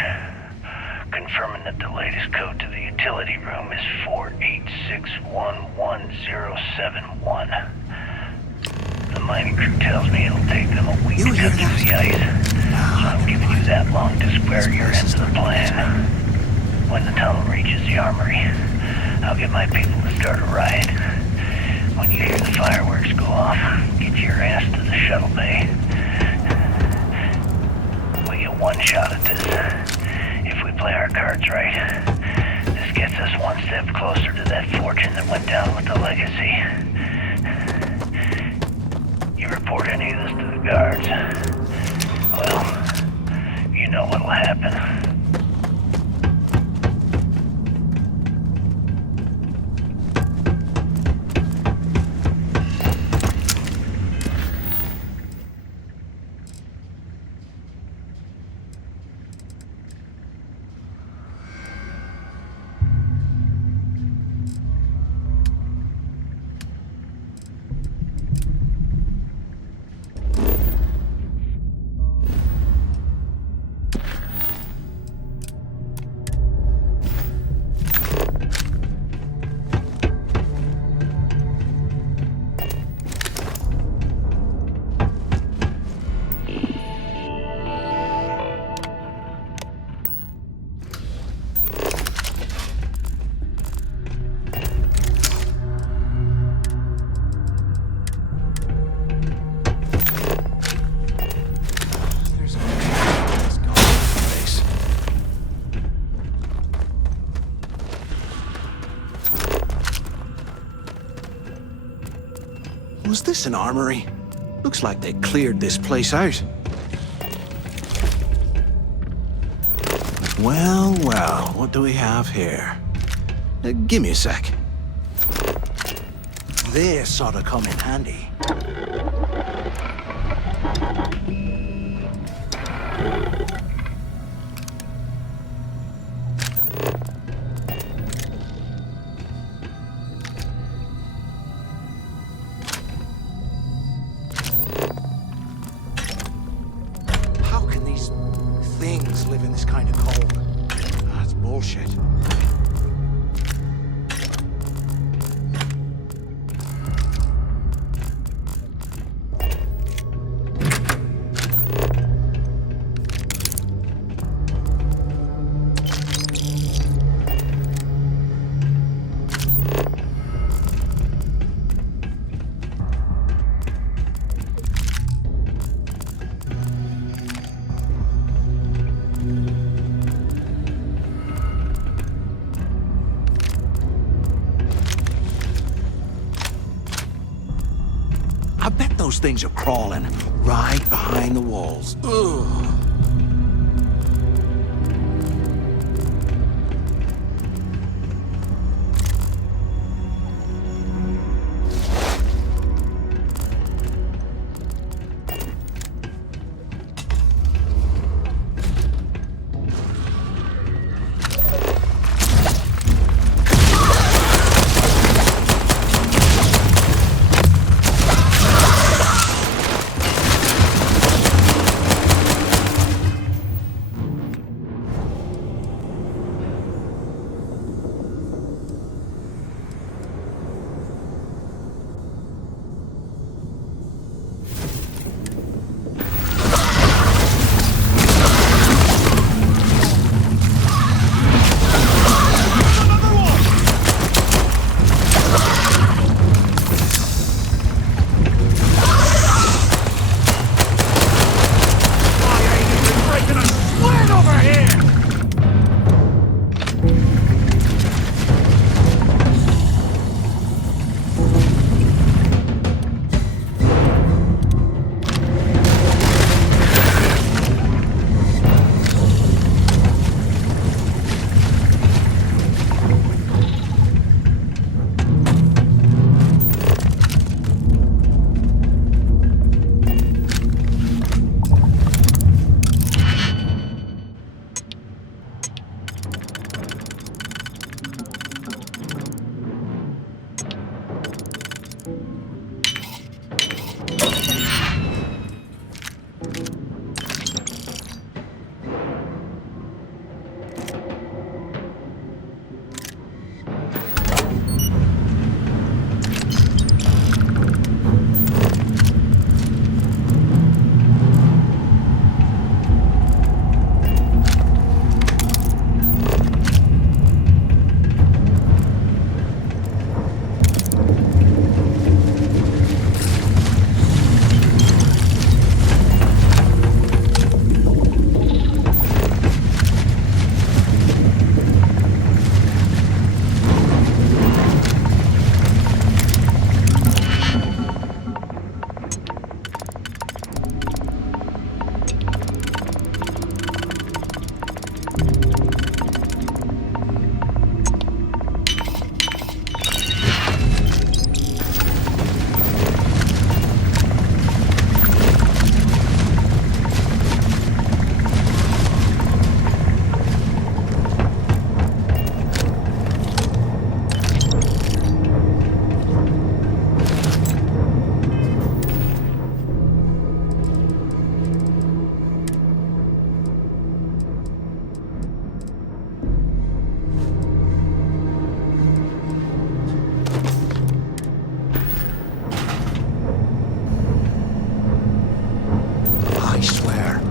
Confirming that the latest code to the utility room is 486111071. The mining crew tells me it'll take them a week to cut through the ice, so I'm giving you that long to square your end of the plan. When the tunnel reaches the armory, I'll get my people to start a riot. When you hear the fireworks go off, get your ass to the shuttle bay. We get one shot at this. If we play our cards right, this gets us one step closer to that fortune that went down with the legacy. You report any of this to the guards, well, you know what'll happen. Was this an armory? Looks like they cleared this place out. Well, well, what do we have here? Give me a sec. This ought to come in handy. bugs live in this kind of cold. That's bullshit. I bet those things are crawling right behind the walls. Ugh.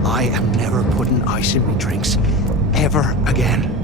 I am never putting ice in me drinks. Ever again.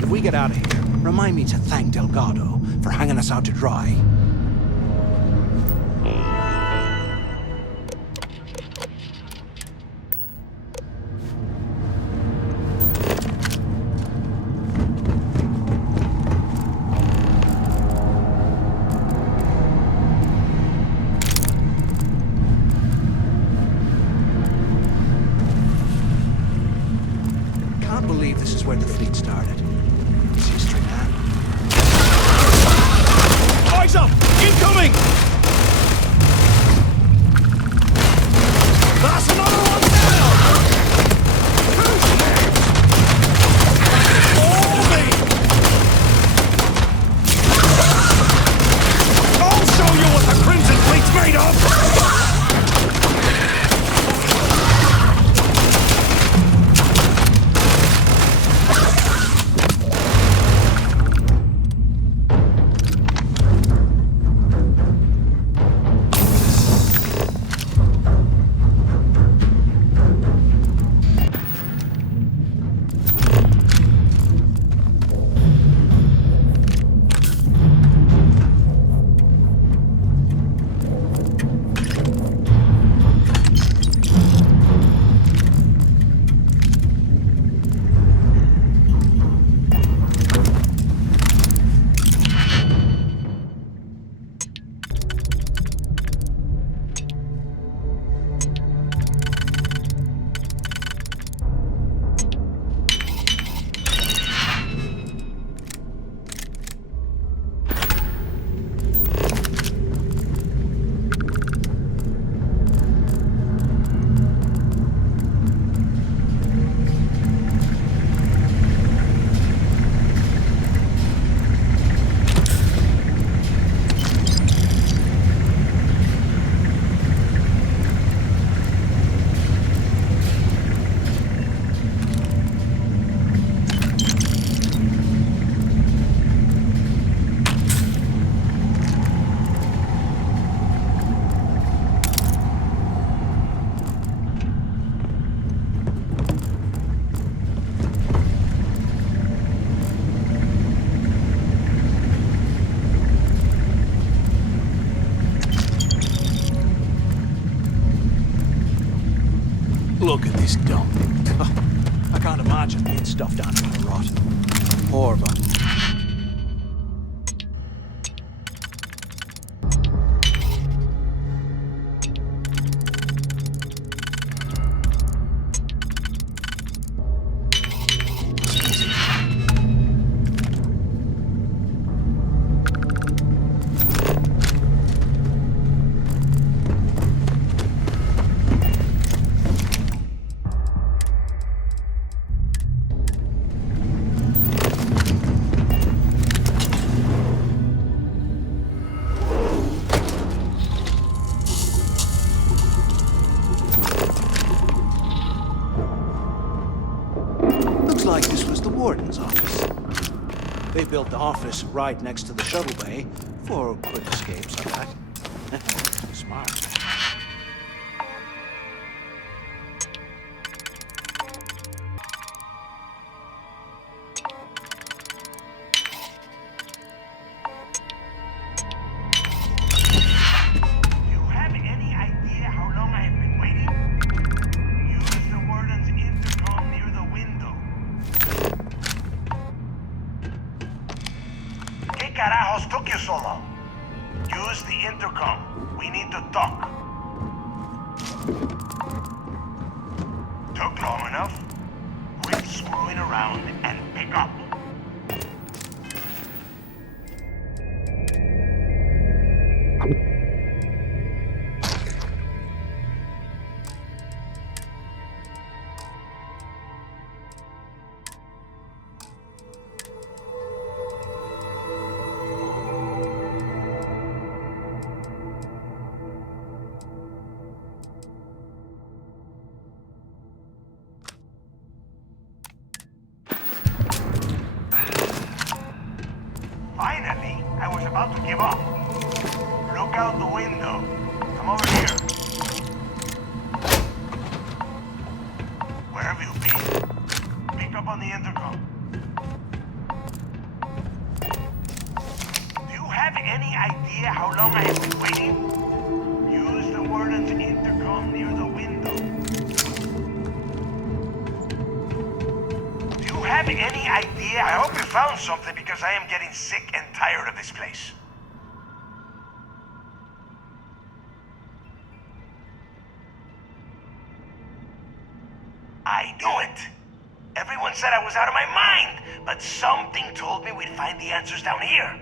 If we get out of here, remind me to thank Delgado for hanging us out to dry. this dump. I can't imagine being stuffed down in a rot. Horrible. Like this was the warden's office. They built the office right next to the shuttle bay for quick escapes, I bet. Smart. Carajos took you so long? Use the intercom. We need to talk. Took long enough? Quit screwing around and pick up. Finally, I was about to give up. Look out the window. Come over here. Where have you been? Pick up on the intercom. Do you have any idea how long I have been waiting? Use the warden's intercom near the window. Do you have any idea? I hope you found something because I am getting sick and tired of this place. I knew it. Everyone said I was out of my mind, but something told me we'd find the answers down here.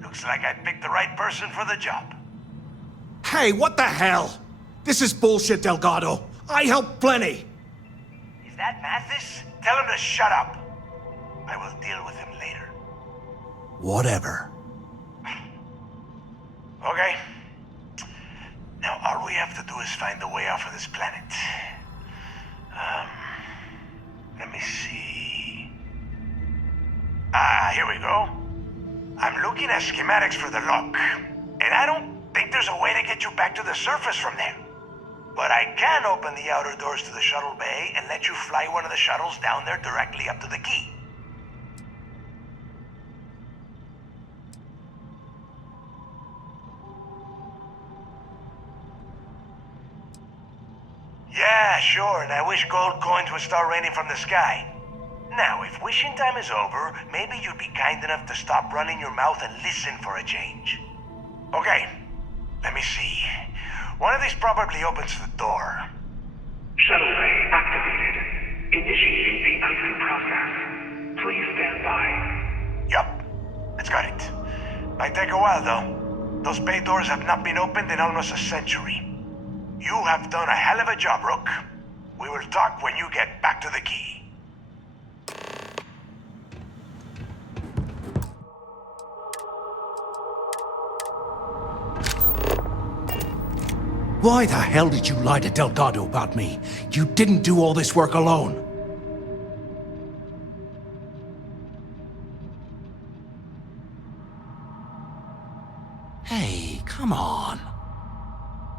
Looks like I picked the right person for the job. Hey, what the hell? This is bullshit, Delgado. I helped plenty. Is that Mathis? Tell him to shut up. I will deal with him later. Whatever. Okay. Now all we have to do is find a way off of this planet. Let me see. Here we go. I'm looking at schematics for the lock, and I don't think there's a way to get you back to the surface from there. But I can open the outer doors to the shuttle bay and let you fly one of the shuttles down there directly up to the key. Yeah, sure, and I wish gold coins would start raining from the sky. Now, if wishing time is over, maybe you'd be kind enough to stop running your mouth and listen for a change. Okay, let me see. One of these probably opens the door. Shuttle bay activated. Initiating the icing process. Please stand by. Yup, it's got it. Might take a while, though. Those bay doors have not been opened in almost a century. You have done a hell of a job, Rook. We will talk when you get back to the key. Why the hell did you lie to Delgado about me? You didn't do all this work alone. Hey, come on.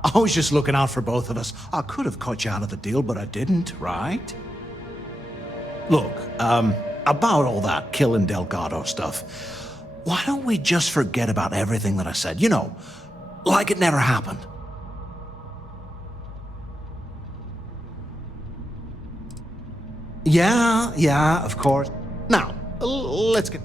I was just looking out for both of us. I could have cut you out of the deal, but I didn't, right? Look, about all that killing Delgado stuff, why don't we just forget about everything that I said? You know, like it never happened. Yeah, of course. Now, let's get...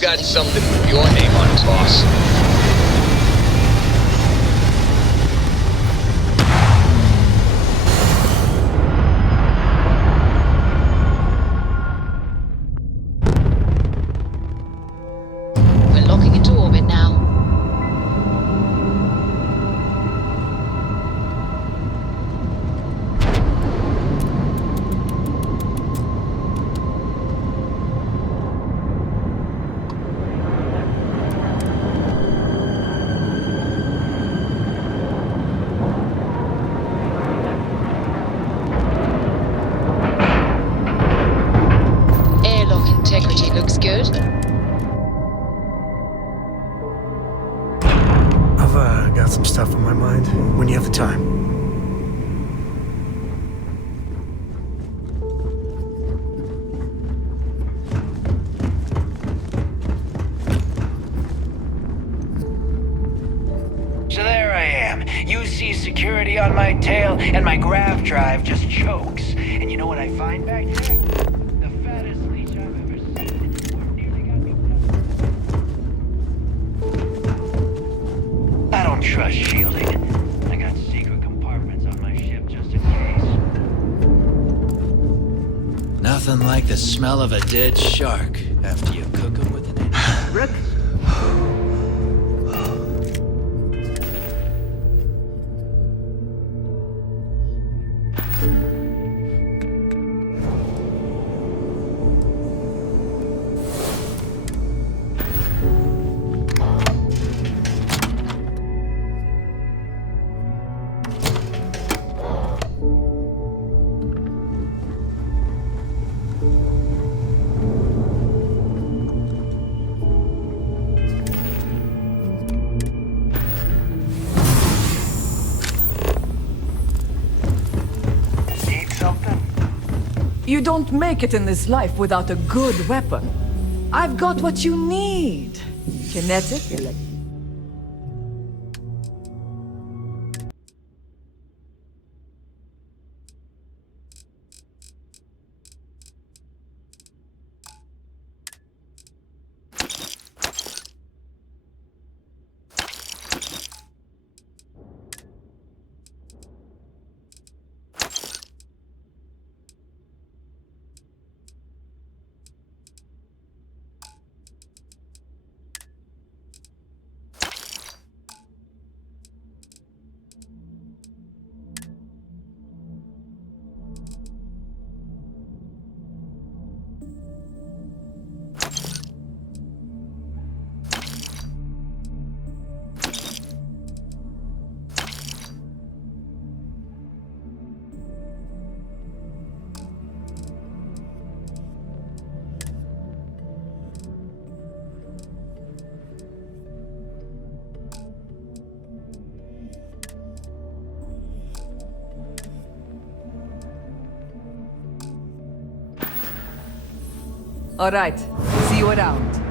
got something with your name on it, boss. We're locking into orbit now. Airlock integrity looks good. I've got some stuff on my mind. When you have the time. So there I am. You see security on my tail, and my grav drive just chokes. And you know what I find back there? The fattest leech I've ever seen. Nearly got me down. I don't trust shielding. I got secret compartments on my ship just in case. Nothing like the smell of a dead shark after you cook them with an Rook? Need something? You don't make it in this life without a good weapon. I've got what you need. Kinetic, All right. See you around.